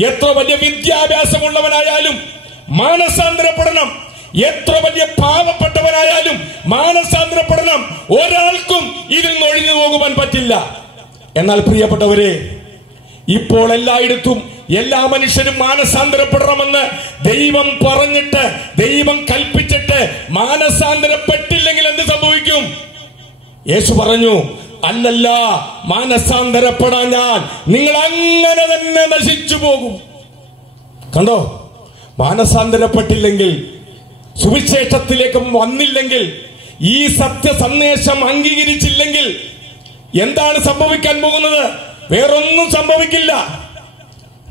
എത്ര വലിയ വിദ്യാഭ്യാസമുള്ളവനായാലും മാനസാന്തരപ്പെടണം. എത്ര വലിയ പാവപ്പെട്ടവനായാലും മാനസാന്തരപ്പെടണം. ഒരാൾക്കും ഇതിൽ നിന്ന് ഒഴിഞ്ഞു പോകുവാൻ പറ്റില്ല. എന്നാൽ പ്രിയപ്പെട്ടവരെ, ഇപ്പോൾ എല്ലായിടത്തും എല്ലാ മനുഷ്യരും മാനസാന്തരപ്പെടണമെന്ന് ദൈവം പറഞ്ഞിട്ട്, ദൈവം കൽപ്പിച്ചിട്ട് മാനസാന്തരപ്പെട്ടില്ലെങ്കിൽ എന്ത് സംഭവിക്കും? യേശു പറഞ്ഞു, അല്ലല്ല, മാനസാന്തരപ്പെടാഞ്ഞാൽ നിങ്ങൾ അങ്ങനെ തന്നെ നശിച്ചു പോകും. കണ്ടോ, മാനസാന്തരപ്പെട്ടില്ലെങ്കിൽ, സുവിശേഷത്തിലേക്ക് വന്നില്ലെങ്കിൽ, ഈ സത്യ സന്ദേശം അംഗീകരിച്ചില്ലെങ്കിൽ എന്താണ് സംഭവിക്കാൻ പോകുന്നത്? വേറൊന്നും സംഭവിക്കില്ല,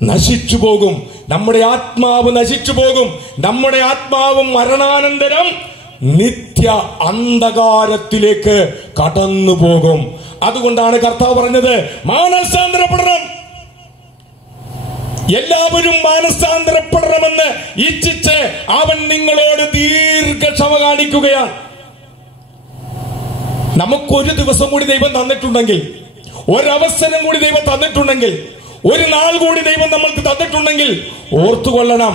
നശിച്ചു പോകും. നമ്മുടെ ആത്മാവ് നശിച്ചു പോകും. നമ്മുടെ ആത്മാവ് മരണാനന്തരം നിത്യ അന്ധകാരത്തിലേക്ക് കടന്നു പോകും. അതുകൊണ്ടാണ് കർത്താവ് പറഞ്ഞത്, മാനസാന്തരപ്പെടണം. എല്ലാവരും മാനസാന്തരപ്പെടണമെന്ന് ഇച്ഛിച്ച് അവൻ നിങ്ങളോട് ദീർഘക്ഷമ കാണിക്കുകയാണ്. നമുക്കൊരു ദിവസം കൂടി ദൈവം തന്നിട്ടുണ്ടെങ്കിൽ, ഒരവസരം കൂടി ദൈവം തന്നിട്ടുണ്ടെങ്കിൽ, ഒരു നാൾ കൂടി ദൈവം നമ്മൾക്ക് തന്നിട്ടുണ്ടെങ്കിൽ ഓർത്തുകൊള്ളണം,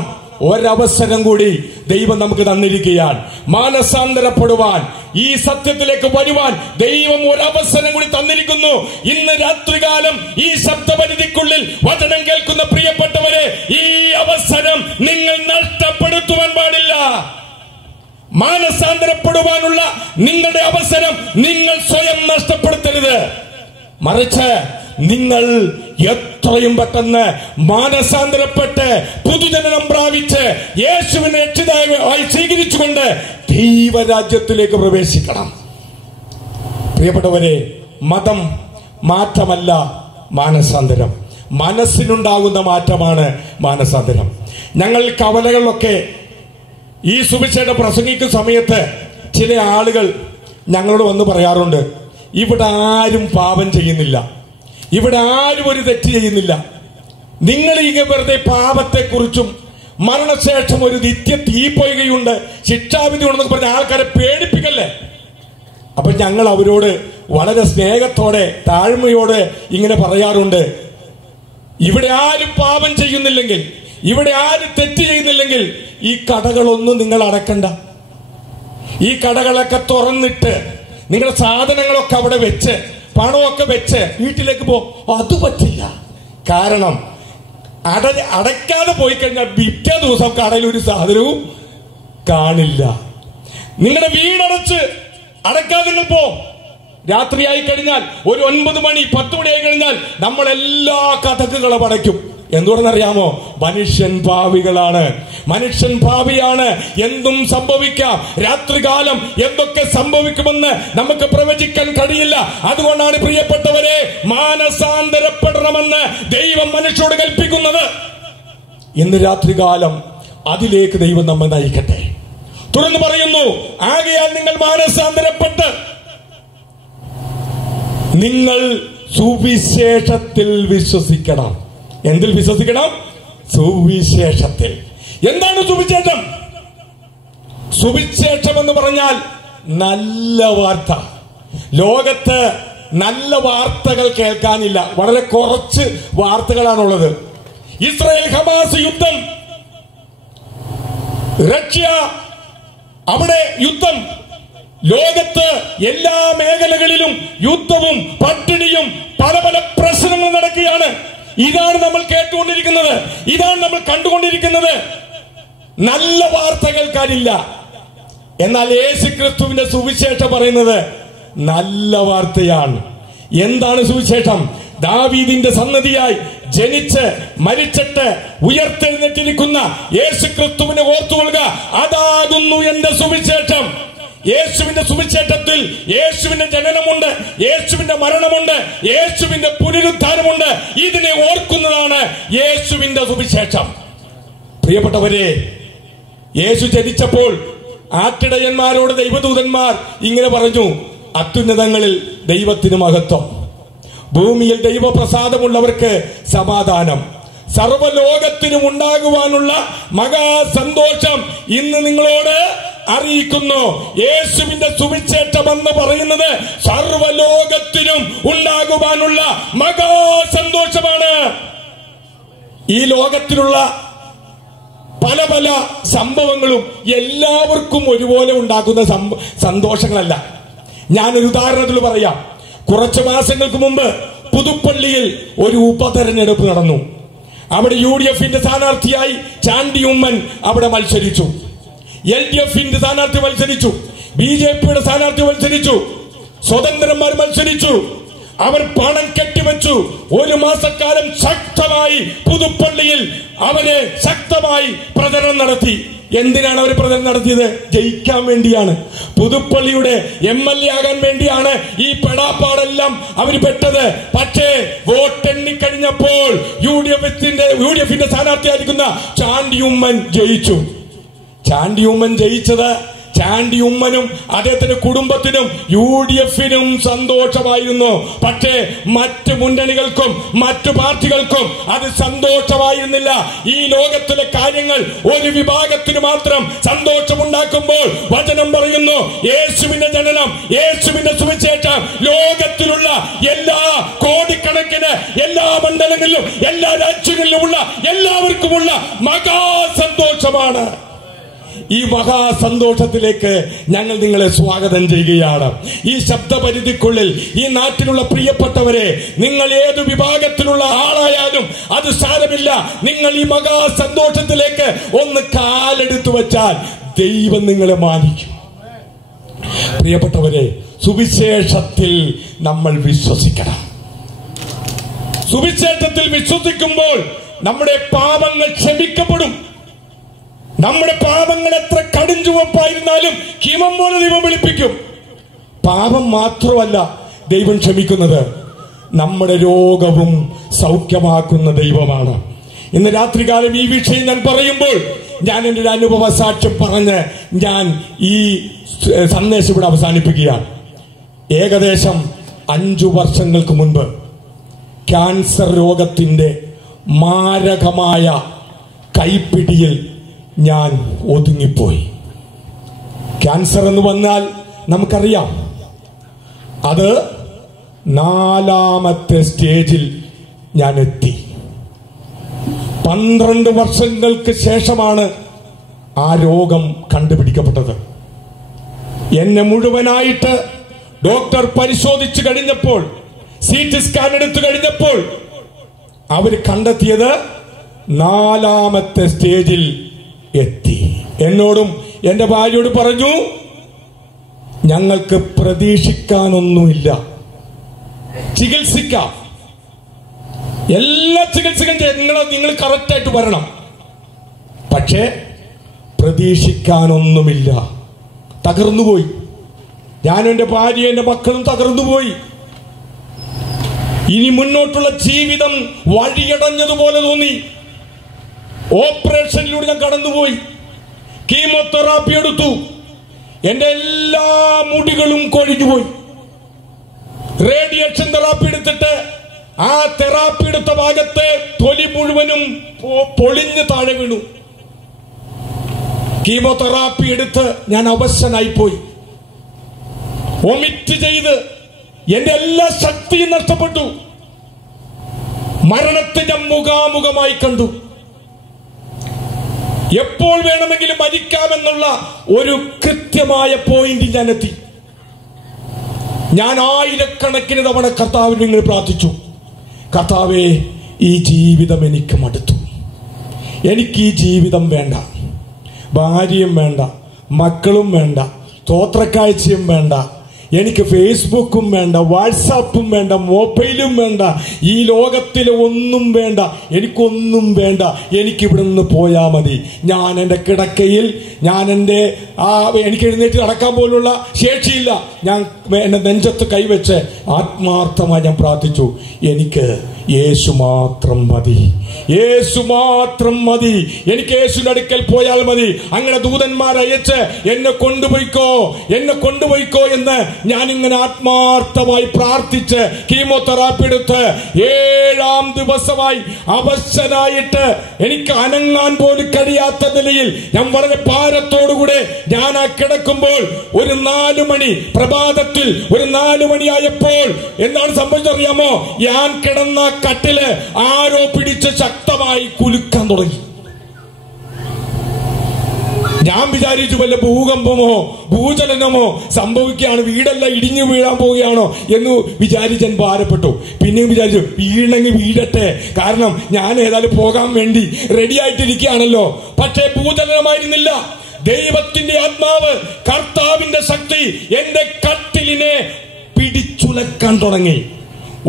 ഒരവസരം കൂടി ദൈവം നമുക്ക് തന്നിരിക്കുകയാണ്. മാനസാന്തരപ്പെടുവാൻ, ഈ സത്യത്തിലേക്ക് വരുവാൻ ദൈവം ഒരവസരം കൂടി തന്നിരിക്കുന്നു. ഇന്ന് രാത്രികാലം ഈ ശബ്ദപരിധിക്കുള്ളിൽ വചനം കേൾക്കുന്ന പ്രിയപ്പെട്ടവരെ, ഈ അവസരം നിങ്ങൾ നഷ്ടപ്പെടുത്തുവാൻ പാടില്ല. മാനസാന്തരപ്പെടുവാനുള്ള നിങ്ങളുടെ അവസരം നിങ്ങൾ സ്വയം നഷ്ടപ്പെടുത്തരുത്. മറിച്ച് നിങ്ങൾ എത്രയും പെട്ടെന്ന് മാനസാന്തരപ്പെട്ട് പുതുജനനം പ്രാപിച്ച് യേശുവിനെ രക്ഷിതാവായി സ്വീകരിച്ചുകൊണ്ട് ദൈവരാജ്യത്തിലേക്ക് പ്രവേശിക്കണം. പ്രിയപ്പെട്ടവരെ, മതം മാറ്റമല്ല മാനസാന്തരം, മനസ്സിനുണ്ടാകുന്ന മാറ്റമാണ് മാനസാന്തരം. ഞങ്ങൾ കവലകളിലൊക്കെ ഈ സുവിശേഷം പ്രസംഗിക്കുന്ന സമയത്ത് ചില ആളുകൾ ഞങ്ങളോട് വന്ന് പറയാറുണ്ട്, ഇവിടെ ആരും പാപം ചെയ്യുന്നില്ല, ഇവിടെ ആരും ഒരു തെറ്റ് ചെയ്യുന്നില്ല, നിങ്ങൾ ഇങ്ങനെ വെറുതെ പാപത്തെക്കുറിച്ചും മരണശേഷം ഒരു നിത്യ തീപ്പൊയ്കയുണ്ട്, ശിക്ഷാവിധി ഉണ്ടെന്നൊക്കെ പറഞ്ഞ ആൾക്കാരെ പേടിപ്പിക്കല്ലേ. അപ്പൊ ഞങ്ങൾ അവരോട് വളരെ സ്നേഹത്തോടെ താഴ്മയോടെ ഇങ്ങനെ പറയാറുണ്ട്, ഇവിടെ ആരും പാപം ചെയ്യുന്നില്ലെങ്കിൽ, ഇവിടെ ആരും തെറ്റ് ചെയ്യുന്നില്ലെങ്കിൽ ഈ കടകളൊന്നും നിങ്ങൾ അടക്കണ്ട. ഈ കടകളൊക്കെ തുറന്നിട്ട് നിങ്ങളുടെ സാധനങ്ങളൊക്കെ അവിടെ വെച്ച് പണമൊക്കെ വെച്ച് വീട്ടിലേക്ക് പോ. അത് പറ്റില്ല. കാരണം അടയ്ക്കാതെ പോയി കഴിഞ്ഞാൽ പിറ്റേ ദിവസം കടയിൽ ഒരു സാധനവും കാണില്ല. നിങ്ങളുടെ വീടടച്ച് അടയ്ക്കാതെ നിങ്ങൾ പോ. രാത്രിയായി കഴിഞ്ഞാൽ ഒരു 9 മണി 10 മണി ആയി കഴിഞ്ഞാൽ നമ്മളെല്ലാ കഥകുകളും അടയ്ക്കും. എന്തുകൊണ്ടെന്നറിയാമോ? മനുഷ്യൻ ഭാവികളാണ്, മനുഷ്യൻ ഭാവിയാണ്. എന്തും സംഭവിക്കാം. രാത്രികാലം എന്തൊക്കെ സംഭവിക്കുമെന്ന് നമുക്ക് പ്രവചിക്കാൻ കഴിയില്ല. അതുകൊണ്ടാണ് പ്രിയപ്പെട്ടവരെ മാനസാന്തരപ്പെടണമെന്ന് ദൈവം മനുഷ്യരോട് കൽപ്പിക്കുന്നത്. ഇന്ന് രാത്രികാലം അതിലേക്ക് ദൈവം നമ്മെ നയിക്കട്ടെ. തുറന്നു പറയുന്നു, ആകയാൽ നിങ്ങൾ മാനസാന്തരപ്പെട്ട് നിങ്ങൾ സുവിശേഷത്തിൽ വിശ്വസിക്കണം. എന്തിൽ വിശ്വസിക്കണം? സുവിശേഷത്തിൽ. എന്താണ് സുവിശേഷം? സുവിശേഷം എന്ന് പറഞ്ഞാൽ നല്ല വാർത്ത. ലോകത്ത് നല്ല വാർത്തകൾ കേൾക്കാനില്ല, വളരെ കുറച്ച് വാർത്തകളാണുള്ളത്. ഇസ്രായേൽ ഹമാസ് യുദ്ധം, റഷ്യ അവിടെ യുദ്ധം, ലോകത്ത് എല്ലാ മേഖലകളിലും യുദ്ധവും പട്ടിണിയും പല പല പ്രശ്നങ്ങൾ നടക്കുകയാണ്. ഇതാണ് നമ്മൾ കേട്ടുകൊണ്ടിരിക്കുന്നത്, ഇതാണ് നമ്മൾ കണ്ടുകൊണ്ടിരിക്കുന്നത്. നല്ല വാർത്ത കേൾക്കാനില്ല. എന്നാൽ യേശുക്രിസ്തുവിന്റെ സുവിശേഷം പറയുന്നത് നല്ല വാർത്തയാണ്. എന്താണ് സുവിശേഷം? ദാവീദിന്റെ സന്തതിയായി ജനിച്ച് മരിച്ചിട്ട് ഉയർത്തെഴുന്നേറ്റിരിക്കുന്ന യേശുക്രിസ്തുവിനെ ഓർത്തുകൊള്ളുക. അതാകുന്നു എന്റെ സുവിശേഷം. യേശുവിന്റെ സുവിശേഷത്തിൽ യേശുവിന്റെ ജനനമുണ്ട്, യേശുവിന്റെ മരണമുണ്ട്, യേശുവിന്റെ പുനരുദ്ധാനമുണ്ട്. ഇതിനെ ഓർക്കുന്നതാണ് യേശുവിന്റെ സുവിശേഷം. പ്രിയപ്പെട്ടവരെ, യേശു ജനിച്ചപ്പോൾ ആട്ടിടയന്മാരോട് ദൈവദൂതന്മാർ ഇങ്ങനെ പറഞ്ഞു: അത്യുന്നതങ്ങളിൽ ദൈവത്തിന് മഹത്വം, ഭൂമിയിൽ ദൈവപ്രസാദമുള്ളവർക്ക് സമാധാനം. സർവ്വലോകത്തിനും ഉണ്ടാകുവാനുള്ള മഹാസന്തോഷം ഇന്ന് നിങ്ങളോട് അറിയിക്കുന്നു. യേശുവിന്റെ സുവിശേഷം എന്ന് പറയുന്നത് സർവ്വലോകത്തിനും ഉണ്ടാകുവാനുള്ള മഹാസന്തോഷമാണ്. ഈ ലോകത്തിലുള്ള പല പല സംഭവങ്ങളും എല്ലാവർക്കും ഒരുപോലെ ഉണ്ടാക്കുന്ന സന്തോഷങ്ങളല്ല. ഞാനൊരു ഉദാഹരണത്തിൽ പറയാം. കുറച്ച് മാസങ്ങൾക്ക് മുമ്പ് പുതുപ്പള്ളിയിൽ ഒരു ഉപതെരഞ്ഞെടുപ്പ് നടന്നു. അവിടെ UDF സ്ഥാനാർത്ഥിയായി ചാണ്ടി ഉമ്മൻ അവിടെ മത്സരിച്ചു. LDF സ്ഥാനാർത്ഥി മത്സരിച്ചു. BJP സ്ഥാനാർത്ഥി മത്സരിച്ചു. സ്വതന്ത്രന്മാർ മത്സരിച്ചു. അവർ പണം കെട്ടിവെച്ചു. 1 മാസക്കാലം ശക്തമായി പുതുപ്പള്ളിയിൽ അവര് ശക്തമായി പ്രചരണം നടത്തി. എന്തിനാണ് അവർ പ്രചരണം നടത്തിയത്? ജയിക്കാൻ വേണ്ടിയാണ്. പുതുപ്പള്ളിയുടെ MLA ആകാൻ വേണ്ടിയാണ് ഈ പെടാപ്പാടെല്ലാം അവർ പെട്ടത്. പക്ഷേ വോട്ടെണ്ണിക്കഴിഞ്ഞപ്പോൾ UDF സ്ഥാനാർത്ഥിയായിരിക്കുന്ന ചാണ്ടി ഉമ്മൻ ജയിച്ചു. ചാണ്ടി ഉമ്മൻ ജയിച്ചത് ചാണ്ടി ഉമ്മനും അദ്ദേഹത്തിന്റെ കുടുംബത്തിനും UDF സന്തോഷമായിരുന്നു. പക്ഷേ മറ്റ് മുന്നണികൾക്കും മറ്റു പാർട്ടികൾക്കും അത് സന്തോഷമായിരുന്നില്ല. ഈ ലോകത്തിലെ കാര്യങ്ങൾ ഒരു വിഭാഗത്തിന് മാത്രം സന്തോഷമുണ്ടാക്കുമ്പോൾ വചനം പറയുന്നു, യേശുവിന്റെ ജനനം, യേശുവിന്റെ സുവിശേഷം ലോകത്തിലുള്ള എല്ലാ കോടിക്കണക്കിന് എല്ലാ മണ്ഡലങ്ങളിലും എല്ലാ രാജ്യങ്ങളിലുമുള്ള എല്ലാവർക്കുമുള്ള മഹാസന്തോഷമാണ്. ഈ മഹാസന്തോഷത്തിലേക്ക് ഞങ്ങൾ നിങ്ങളെ സ്വാഗതം ചെയ്യുകയാണ്. ഈ ശബ്ദപരിധിക്കുള്ളിൽ ഈ നാട്ടിലുള്ള പ്രിയപ്പെട്ടവരെ, നിങ്ങൾ ഏതു വിഭാഗത്തിലുള്ള ആളായാലും അത് സാരമില്ല. നിങ്ങൾ ഈ മഹാസന്തോഷത്തിലേക്ക് ഒന്ന് കാലെടുത്തു വച്ചാൽ ദൈവം നിങ്ങളെ മാനിക്കും. പ്രിയപ്പെട്ടവരെ, സുവിശേഷത്തിൽ നമ്മൾ വിശ്വസിക്കണം. സുവിശേഷത്തിൽ വിശ്വസിക്കുമ്പോൾ നമ്മുടെ പാപങ്ങൾ ക്ഷമിക്കപ്പെടും. നമ്മുടെ പാപങ്ങൾ എത്ര കടുഞ്ചുവപ്പായിരുന്നാലും ഹിമം പോലെ ദൈവം വെളുപ്പിക്കും. പാപം മാത്രമല്ല ദൈവം ക്ഷമിക്കുന്നത്, നമ്മുടെ രോഗവും സൗഖ്യമാക്കുന്ന ദൈവമാണ്. ഇന്ന് രാത്രികാലം ഈ വിഷയം ഞാൻ പറയുമ്പോൾ ഞാൻ എൻ്റെ ഒരു അനുഭവ സാക്ഷ്യം പറഞ്ഞ് ഞാൻ ഈ സന്ദേശം ഇവിടെ അവസാനിപ്പിക്കുകയാണ്. ഏകദേശം 5 വർഷങ്ങൾക്ക് മുൻപ് ക്യാൻസർ രോഗത്തിന്റെ മാരകമായ കൈപ്പിടിയിൽ ഞാൻ ഒതുങ്ങിപ്പോയി. ക്യാൻസർ എന്ന് വന്നാൽ നമുക്കറിയാം, അത് 4ാമത്തെ സ്റ്റേജിൽ ഞാൻ എത്തി. 12 വർഷങ്ങൾക്ക് ശേഷമാണ് ആ രോഗം കണ്ടുപിടിക്കപ്പെട്ടത്. എന്നെ മുഴുവനായിട്ട് ഡോക്ടർ പരിശോധിച്ചു കഴിഞ്ഞപ്പോൾ, CT സ്കാൻ എടുത്തു കഴിഞ്ഞപ്പോൾ അവർ കണ്ടെത്തിയത് 4ാമത്തെ സ്റ്റേജിൽ എത്തി. എന്നോടും എന്റെ ഭാര്യയോട് പറഞ്ഞു, ഞങ്ങൾക്ക് പ്രതീക്ഷിക്കാനൊന്നുമില്ല, ചികിത്സിക്കാം, എല്ലാ ചികിത്സകളും നിങ്ങൾ കറക്റ്റായിട്ട് വരണം, പക്ഷേ പ്രതീക്ഷിക്കാനൊന്നുമില്ല. തകർന്നുപോയി. ഞാനും എന്റെ ഭാര്യ എന്റെ മക്കളും തകർന്നുപോയി. ഇനി മുന്നോട്ടുള്ള ജീവിതം വഴിയടഞ്ഞതുപോലെ തോന്നി. ഓപ്പറേഷനിലൂടെ ഞാൻ കടന്നുപോയി. കീമോതെറാപ്പി എടുത്തു. എന്റെ എല്ലാ മുടികളും കൊഴിഞ്ഞുപോയി. റേഡിയേഷൻ തെറാപ്പി എടുത്തിട്ട് ആ തെറാപ്പി എടുത്ത ഭാഗത്തെ തൊലി മുഴുവനും പൊളിഞ്ഞ് താഴെ വീണു. കീമോതെറാപ്പി എടുത്ത് ഞാൻ അവശനായിപ്പോയി. വൊമിറ്റ് ചെയ്ത് എന്റെ എല്ലാ ശക്തിയും നഷ്ടപ്പെട്ടു. മരണത്തിന്റെ മുഖാമുഖമായി കണ്ടു. എപ്പോൾ വേണമെങ്കിലും മരിക്കാമെന്നുള്ള ഒരു കൃത്യമായ പോയിന്റിൽ ഞാൻ എത്തി. ഞാൻ ആയിരക്കണക്കിന് തവണ കർത്താവിന് ഇങ്ങനെ പ്രാർത്ഥിച്ചു, കർത്താവേ, ഈ ജീവിതം എനിക്ക് മടുത്തു, എനിക്ക് ഈ ജീവിതം വേണ്ട, ഭാര്യയും വേണ്ട, മക്കളും വേണ്ട, സ്തോത്രക്കാഴ്ചയും വേണ്ട, എനിക്ക് ഫേസ്ബുക്കും വേണ്ട, വാട്സാപ്പും വേണ്ട, മൊബൈലും വേണ്ട, ഈ ലോകത്തിലെ ഒന്നും വേണ്ട, എനിക്കൊന്നും വേണ്ട, എനിക്കിവിടെ നിന്ന് പോയാൽ മതി. ഞാൻ എൻ്റെ കിടക്കയിൽ എനിക്ക് എഴുന്നേറ്റ് നടക്കാൻ പോലുള്ള ശേഷിയില്ല. ഞാൻ എൻ്റെ നെഞ്ചത്ത് കൈവച്ച് ആത്മാർത്ഥമായി ഞാൻ പ്രാർത്ഥിച്ചു, എനിക്ക് യേശു മാത്രം മതി, യേശു മാത്രം മതി, എനിക്ക് യേശുവിന്റെ അടുക്കൽ പോയാൽ മതി. അങ്ങനെ ദൂതന്മാരയച്ച് എന്നെ കൊണ്ടുപോയിക്കോ എന്ന് ഞാൻ ഇങ്ങനെ ആത്മാർത്ഥമായി പ്രാർത്ഥിച്ച് കീമോതെറാപ്പി എടുത്ത് 7ാം ദിവസമായി അവശനായിട്ട് എനിക്ക് അനങ്ങാൻ പോലും കഴിയാത്ത നിലയിൽ ഞാൻ വളരെ ഭാരത്തോടുകൂടെ ഞാൻ ആ കിടക്കുമ്പോൾ ഒരു 4 മണി പ്രഭാതത്തിൽ ഒരു 4 മണിയായപ്പോൾ എന്താണ് സംഭവിച്ചറിയാമോ? ഞാൻ കിടന്ന കട്ടില് ആരോ പിടിച്ച് ശക്തമായി കുലുക്കാൻ തുടങ്ങി. ഞാൻ വിചാരിച്ചു വല്ല ഭൂകമ്പമോ ഭൂചലനമോ സംഭവിക്കുകയാണ്, വീടെല്ലാം ഇടിഞ്ഞു വീഴാൻ പോവുകയാണോ എന്ന് വിചാരിച്ച് ഞാൻ ഭാരപ്പെട്ടു. പിന്നെയും വിചാരിച്ചു വീണെങ്കിൽ വീഴട്ടെ, കാരണം ഞാൻ ഏതായാലും പോകാൻ വേണ്ടി റെഡി ആയിട്ടിരിക്കുകയാണല്ലോ. പക്ഷേ ഭൂചലനമായിരുന്നില്ല. ദൈവത്തിന്റെ ആത്മാവ്, കർത്താവിന്റെ ശക്തി എന്റെ കട്ടിലിനെ പിടിച്ചുലക്കാൻ തുടങ്ങി.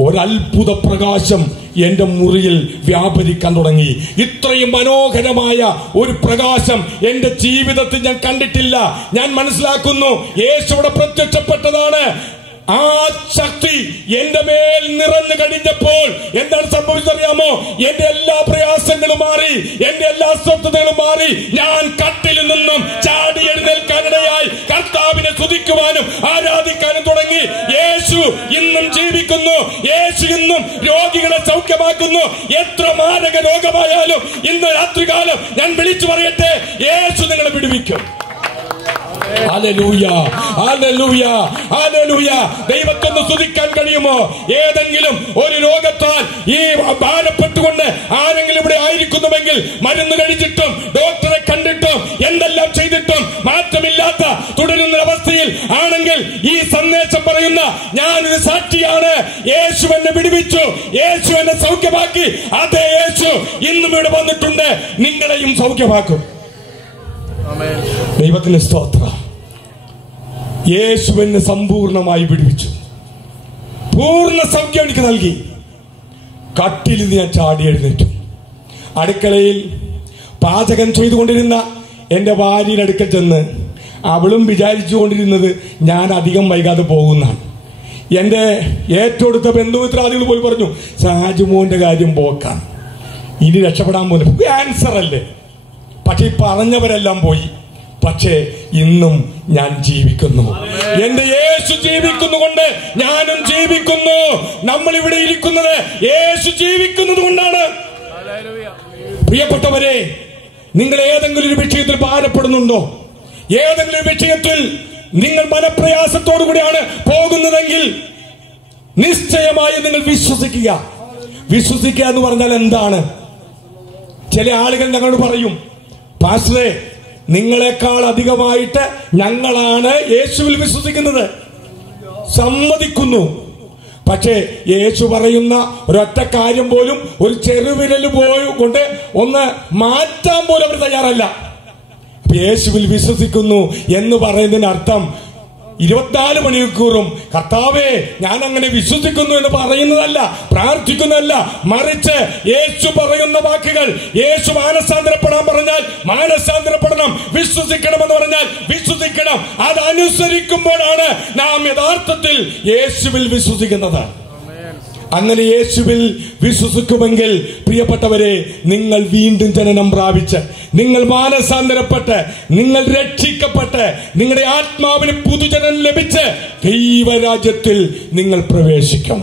ഒരത്ഭുത പ്രകാശം എന്റെ മുറിയിൽ വ്യാപരിക്കാൻ തുടങ്ങി. ഇത്രയും മനോഹരമായ ഒരു പ്രകാശം എന്റെ ജീവിതത്തിൽ ഞാൻ കണ്ടിട്ടില്ല. ഞാൻ മനസ്സിലാക്കുന്നു, യേശുവിടെ പ്രത്യക്ഷപ്പെട്ടതാണ്. ആ ശക്തി എന്റെ മേൽ നിറഞ്ഞു കഴിഞ്ഞപ്പോൾ എന്താണ് സംഭവിച്ചറിയാമോ? എന്റെ എല്ലാ പ്രയാസങ്ങളും മാറി, എന്റെ എല്ലാ അസ്വസ്ഥതകളും മാറി. ഞാൻ കട്ടിലിൽ നിന്നും ചാടി എഴുന്നേൽക്കാനിടയായി കർത്താവിനെ സ്തുതിക്കുവാനും ആരാധിക്കാനും തുടങ്ങി. യേശു ഇന്നും ജീവിക്കുന്നു. യേശു ഇന്നും രോഗികളെ സൗഖ്യമാക്കുന്നു. എത്ര മാരക രോഗമായാലും ഇന്ന് രാത്രികാലം ഞാൻ വിളിച്ചു പറയട്ടെ, യേശു നിങ്ങളെ വിടുവിക്കും. Hallelujah, hallelujah, hallelujah. ദൈവത്തിന് സ്തുതിക്കാൻ കഴിയുമോ? ഏതെങ്കിലും ഒരു രോഗത്താൽ ഈ ഭാരപ്പെട്ടുകൊണ്ട് ആരെങ്കിലും ഇവിടെ ആയിരിക്കുന്നുവെങ്കിൽ, മരുന്ന് കഴിച്ചിട്ടും ഡോക്ടറെ കണ്ടിട്ടും എന്തെല്ലാം ചെയ്തിട്ടും മാറ്റമില്ലാത്ത തുടരുന്ന അവസ്ഥയിൽ ആണെങ്കിൽ ഈ സന്ദേശം പറയുന്ന ഞാനൊരു സാക്ഷിയാണ്. യേശു എന്നെ വിടുവിച്ചു, യേശു എന്നെ സൗഖ്യമാക്കി. അതേ യേശു ഇന്നും ഇവിടെ വന്നിട്ടുണ്ട്, നിങ്ങളെയും സൗഖ്യമാക്കും. ദൈവത്തിന് സ്തോത്രം. യേശു എന്നെ സമ്പൂർണമായി വിടുവിച്ചു, പൂർണ്ണ സൗഖ്യം എനിക്ക് നൽകി. കട്ടിൽ ഞാൻ ചാടി എഴുന്നേറ്റു. അടുക്കളയിൽ പാചകം ചെയ്തുകൊണ്ടിരുന്ന എന്റെ ഭാര്യയുടെ അടുക്കൽ ചെന്ന് അവളും വിചാരിച്ചു കൊണ്ടിരുന്നത് ഞാൻ അധികം വൈകാതെ പോകുന്നതാണ്. എന്റെ ഏറ്റവും അടുത്ത ബന്ധുമിത്രാദികൾ പോയി പറഞ്ഞു, സാജുമോന്റെ കാര്യം പോക്കാൻ, ഇനി രക്ഷപ്പെടാൻ പോകുന്നു, ക്യാൻസർ അല്ലേ. പക്ഷെ ഈ പറഞ്ഞവരെല്ലാം പോയി. പക്ഷേ ഇന്നും ഞാൻ ജീവിക്കുന്നു. എന്റെ യേശു ജീവിക്കുന്നത് കൊണ്ട് ഞാനും ജീവിക്കുന്നു. നമ്മൾ ഇവിടെ ഇരിക്കുന്നത് യേശു ജീവിക്കുന്നത് കൊണ്ടാണ്. പ്രിയപ്പെട്ടവരെ, നിങ്ങൾ ഏതെങ്കിലും ഒരു വിഷയത്തിൽ ഭാരപ്പെടുന്നുണ്ടോ? ഏതെങ്കിലും ഒരു വിഷയത്തിൽ നിങ്ങൾ മനപ്രയാസത്തോടു കൂടിയാണ് പോകുന്നതെങ്കിൽ നിശ്ചയമായി നിങ്ങൾ വിശ്വസിക്കുക. വിശ്വസിക്കുക എന്ന് പറഞ്ഞാൽ എന്താണ്? ചില ആളുകൾ ഞങ്ങളോട് പറയും, പാസ്റ്ററെ, നിങ്ങളെക്കാൾ അധികമായിട്ട് ഞങ്ങളാണ് യേശുവിൽ വിശ്വസിക്കുന്നത്. സമ്മതിക്കുന്നു. പക്ഷേ യേശു പറയുന്ന ഒരൊറ്റ കാര്യം പോലും, ഒരു ചെറുവിരൽ പോലും കൊണ്ട് ഒന്ന് മാറ്റാൻ പോലും അവർ തയ്യാറല്ല. യേശുവിൽ വിശ്വസിക്കുന്നു എന്ന് പറയുന്നതിന് അർത്ഥം 24 മണിക്കൂറും കർത്താവേ ഞാൻ അങ്ങനെ വിശ്വസിക്കുന്നു എന്ന് പറയുന്നതല്ല, പ്രാർത്ഥിക്കുന്നതല്ല. മറിച്ച് യേശു പറയുന്ന വാക്കുകൾ, യേശു മാനസാന്തരപ്പെടാൻ പറഞ്ഞാൽ മാനസാന്തരപ്പെടണം, വിശ്വസിക്കണമെന്ന് പറഞ്ഞാൽ വിശ്വസിക്കണം. അതനുസരിക്കുമ്പോഴാണ് നാം യഥാർത്ഥത്തിൽ യേശുവിൽ വിശ്വസിക്കുന്നത്. അങ്ങനെ യേശുവിൽ വിശ്വസിക്കുമെങ്കിൽ പ്രിയപ്പെട്ടവരെ, നിങ്ങൾ വീണ്ടും ജനനം പ്രാപിച്ച്, നിങ്ങൾ മാനസാന്തരപ്പെട്ട്, നിങ്ങൾ രക്ഷിക്കപ്പെട്ട്, നിങ്ങളുടെ ആത്മാവിന് പുതുജനം ലഭിച്ച് ദൈവരാജ്യത്തിൽ നിങ്ങൾ പ്രവേശിക്കും.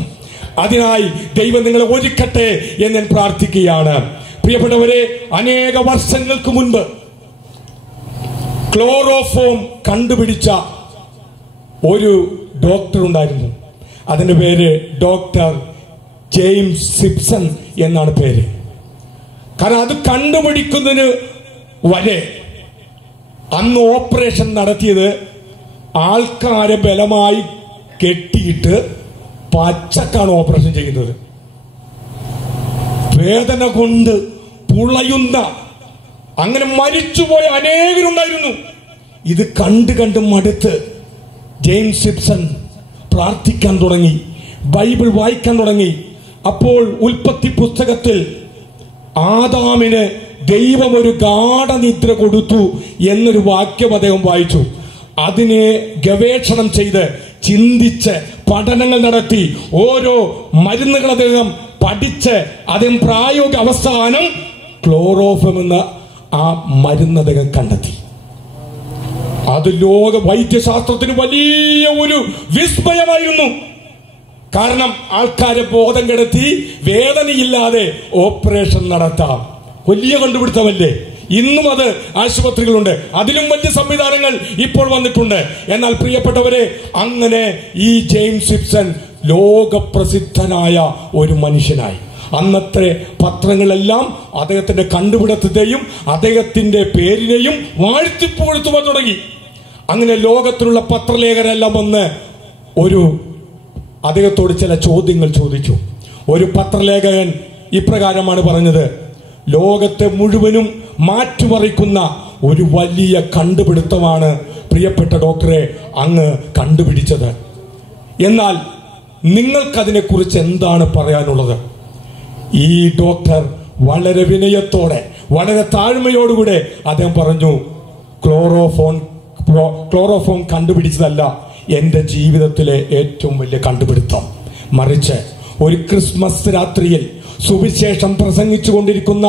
അതിനായി ദൈവം നിങ്ങളെ ഒരുക്കട്ടെ എന്ന് ഞാൻ പ്രാർത്ഥിക്കുകയാണ്. പ്രിയപ്പെട്ടവരെ, അനേക വർഷങ്ങൾക്ക് മുൻപ് ക്ലോറോഫോം കണ്ടുപിടിച്ച ഒരു ഡോക്ടർ ഉണ്ടായിരുന്നു. അതിന്റെ പേര് ഡോക്ടർ ജെയിംസ് സിപ്സൺ എന്നാണ് പേര്. കാരണം അത് കണ്ടുപിടിക്കുന്നതിന് വരെ അന്ന് ഓപ്പറേഷൻ നടത്തിയത് ആൾക്കാരെ ബലമായി കെട്ടിയിട്ട് പച്ചക്കാണ് ഓപ്പറേഷൻ ചെയ്യുന്നത്. വേദന കൊണ്ട് പുളയുന്ന, അങ്ങനെ മരിച്ചുപോയ അനേകരുണ്ടായിരുന്നു. ഇത് കണ്ട് കണ്ട് മടുത്ത് ജെയിംസ് സിപ്സൺ പ്രാർത്ഥിക്കാൻ തുടങ്ങി, ബൈബിൾ വായിക്കാൻ തുടങ്ങി. അപ്പോൾ ഉൽപ്പത്തി പുസ്തകത്തിൽ ആദാമിന് ദൈവം ഒരു ഗാഢനിദ്ര കൊടുത്തു എന്നൊരു വാക്യം അദ്ദേഹം വായിച്ചു. അതിനെ ഗവേഷണം ചെയ്ത് ചിന്തിച്ച് പഠനങ്ങൾ നടത്തി ഓരോ മരുന്നുകൾ അദ്ദേഹം പഠിച്ച് അദ്ദേഹം പ്രായോഗിക അവസാനം ക്ലോറോഫോം എന്ന ആ മരുന്ന് അദ്ദേഹം കണ്ടെത്തി. അത് ലോക വൈദ്യശാസ്ത്രത്തിന് വലിയ ഒരു വിസ്മയമായിരുന്നു. കാരണം ആൾക്കാരെ ബോധം കെടുത്തി വേദനയില്ലാതെ ഓപ്പറേഷൻ നടത്താം. വലിയ കണ്ടുപിടുത്തമല്ലേ? ഇന്നും അത് ആശുപത്രികളുണ്ട്, അതിലും വലിയ സംവിധാനങ്ങൾ ഇപ്പോൾ വന്നിട്ടുണ്ട്. എന്നാൽ പ്രിയപ്പെട്ടവരെ, അങ്ങനെ ഈ ജെയിംസ് സിപ്സൺ ലോകപ്രസിദ്ധനായ ഒരു മനുഷ്യനായി. അന്നത്തെ പത്രങ്ങളെല്ലാം അദ്ദേഹത്തിന്റെ കണ്ടുപിടുത്തത്തെയും അദ്ദേഹത്തിന്റെ പേരിനെയും വാഴ്ത്തിപ്പുകഴ്ത്തുവാൻ തുടങ്ങി. അങ്ങനെ ലോകത്തിലുള്ള പത്രലേഖരെല്ലാം വന്ന് അദ്ദേഹത്തോട് ചില ചോദ്യങ്ങൾ ചോദിച്ചു. ഒരു പത്രലേഖകൻ ഇപ്രകാരമാണ് പറഞ്ഞത്: ലോകത്തെ മുഴുവനും മാറ്റിമറിക്കുന്ന ഒരു വലിയ കണ്ടുപിടുത്തമാണ് പ്രിയപ്പെട്ട ഡോക്ടറെ അങ്ങ് കണ്ടുപിടിച്ചത്. എന്നാൽ നിങ്ങൾക്കതിനെ കുറിച്ച് എന്താണ് പറയാനുള്ളത്? ഈ ഡോക്ടർ വളരെ വിനയത്തോടെ, വളരെ താഴ്മയോടുകൂടെ അദ്ദേഹം പറഞ്ഞു, ക്ലോറോഫോം കണ്ടുപിടിച്ചതല്ല എന്റെ ജീവിതത്തിലെ ഏറ്റവും വലിയ കണ്ടുപിടുത്തം. മറിച്ച് ഒരു ക്രിസ്മസ് രാത്രിയിൽ സുവിശേഷം പ്രസംഗിച്ചു കൊണ്ടിരിക്കുന്ന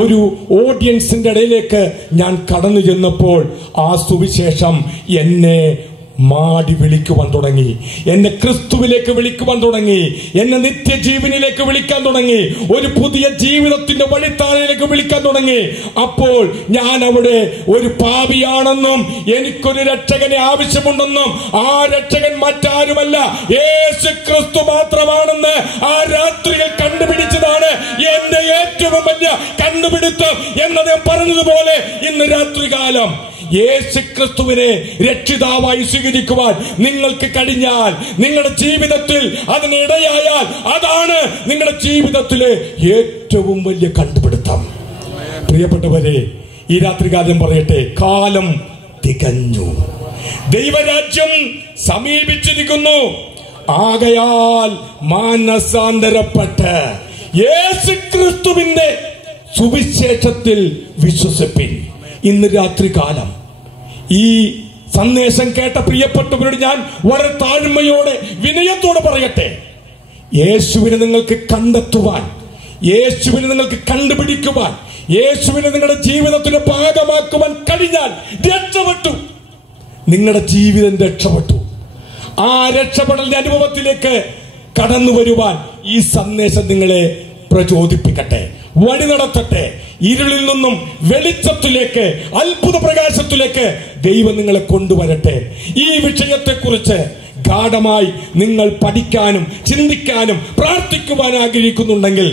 ഒരു ഓഡിയൻസിന്റെ ഇടയിലേക്ക് ഞാൻ കടന്നു ചെന്നപ്പോൾ ആ സുവിശേഷം എന്നെ മാടി വിളിക്കുവാൻ തുടങ്ങി, എന്നെ ക്രിസ്തുവിലേക്ക് വിളിക്കുവാൻ തുടങ്ങി, എന്നെ നിത്യജീവനിലേക്ക് വിളിക്കാൻ തുടങ്ങി, ഒരു പുതിയ ജീവിതത്തിന്റെ വഴിത്താരയിലേക്ക് വിളിക്കാൻ തുടങ്ങി. അപ്പോൾ ഞാൻ അവിടെ ഒരു പാപിയാണെന്നും എനിക്കൊരു രക്ഷകനെ ആവശ്യമുണ്ടെന്നും ആ രക്ഷകൻ മറ്റാരുമല്ല യേശു ക്രിസ്തു മാത്രമാണെന്ന് ആ രാത്രിയിൽ കണ്ടുപിടിച്ചതാണ് എന്റെ ഏറ്റവും വലിയ കണ്ടുപിടുത്തം എന്നത് പറഞ്ഞതുപോലെ ഇന്ന് രാത്രികാലം യേശു ക്രിസ്തുവിനെ രക്ഷിതാവായി സ്വീകരിക്കുവാൻ നിങ്ങൾക്ക് കഴിഞ്ഞാൽ, നിങ്ങളുടെ ജീവിതത്തിൽ അതിനിടയായാൽ, അതാണ് നിങ്ങളുടെ ജീവിതത്തിലെ ഏറ്റവും വലിയ കണ്ടുപിടുത്തം. പ്രിയപ്പെട്ടവരെ, ഈ രാത്രികാലം പറയട്ടെ, കാലം തികഞ്ഞു, ദൈവരാജ്യം സമീപിച്ചിരിക്കുന്നു. ആകയാൽ മാനസാന്തരപ്പെട്ട് യേശു ക്രിസ്തുവിന്റെ സുവിശേഷത്തിൽ വിശ്വസിപ്പിൻ. ഇന്ന് രാത്രികാലം ഈ സന്ദേശം കേട്ട പ്രിയപ്പെട്ടവരോട് ഞാൻ വളരെ താഴ്മയോടെ വിനയത്തോടെ പറയട്ടെ, യേശുവിനെ നിങ്ങൾക്ക് കണ്ടെത്തുവാൻ, യേശുവിനെ നിങ്ങൾക്ക് കണ്ടുപിടിക്കുവാൻ, യേശുവിനെ നിങ്ങളുടെ ജീവിതത്തിന് ഭാഗമാക്കുവാൻ കഴിഞ്ഞാൽ രക്ഷപ്പെട്ടു. നിങ്ങളുടെ ജീവിതം രക്ഷപ്പെട്ടു. ആ രക്ഷപ്പെടലിന്റെ അനുഭവത്തിലേക്ക് കടന്നു വരുവാൻ ഈ സന്ദേശം നിങ്ങളെ പ്രചോദിപ്പിക്കട്ടെ, വഴി നടത്തട്ടെ. ഇരുളിൽ നിന്നും വെളിച്ചത്തിലേക്ക്, അത്ഭുത പ്രകാശത്തിലേക്ക് ദൈവം നിങ്ങളെ കൊണ്ടുവരട്ടെ. ഈ വിഷയത്തെക്കുറിച്ച് ഗാഢമായി നിങ്ങൾ പഠിക്കാനും ചിന്തിക്കാനും പ്രാർത്ഥിക്കുവാൻ ആഗ്രഹിക്കുന്നുണ്ടെങ്കിൽ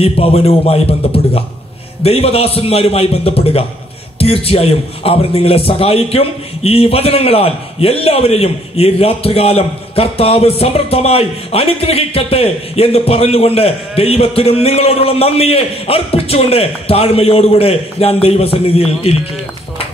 ഈ ഭവനവുമായി ബന്ധപ്പെടുക. ദൈവദാസന്മാരുമായി ബന്ധപ്പെടുക. തീർച്ചയായും അവർ നിങ്ങളെ സഹായിക്കും. ഈ വചനങ്ങളാൽ എല്ലാവരെയും ഈ രാത്രികാലം കർത്താവ് സമൃദ്ധമായി അനുഗ്രഹിക്കട്ടെ എന്ന് പറഞ്ഞുകൊണ്ട് ദൈവത്തിനും നിങ്ങളോടുള്ള നന്ദിയെ അർപ്പിച്ചുകൊണ്ട് താഴ്മയോടുകൂടെ ഞാൻ ദൈവസന്നിധിയിൽ ഇരിക്കുകയാണ്.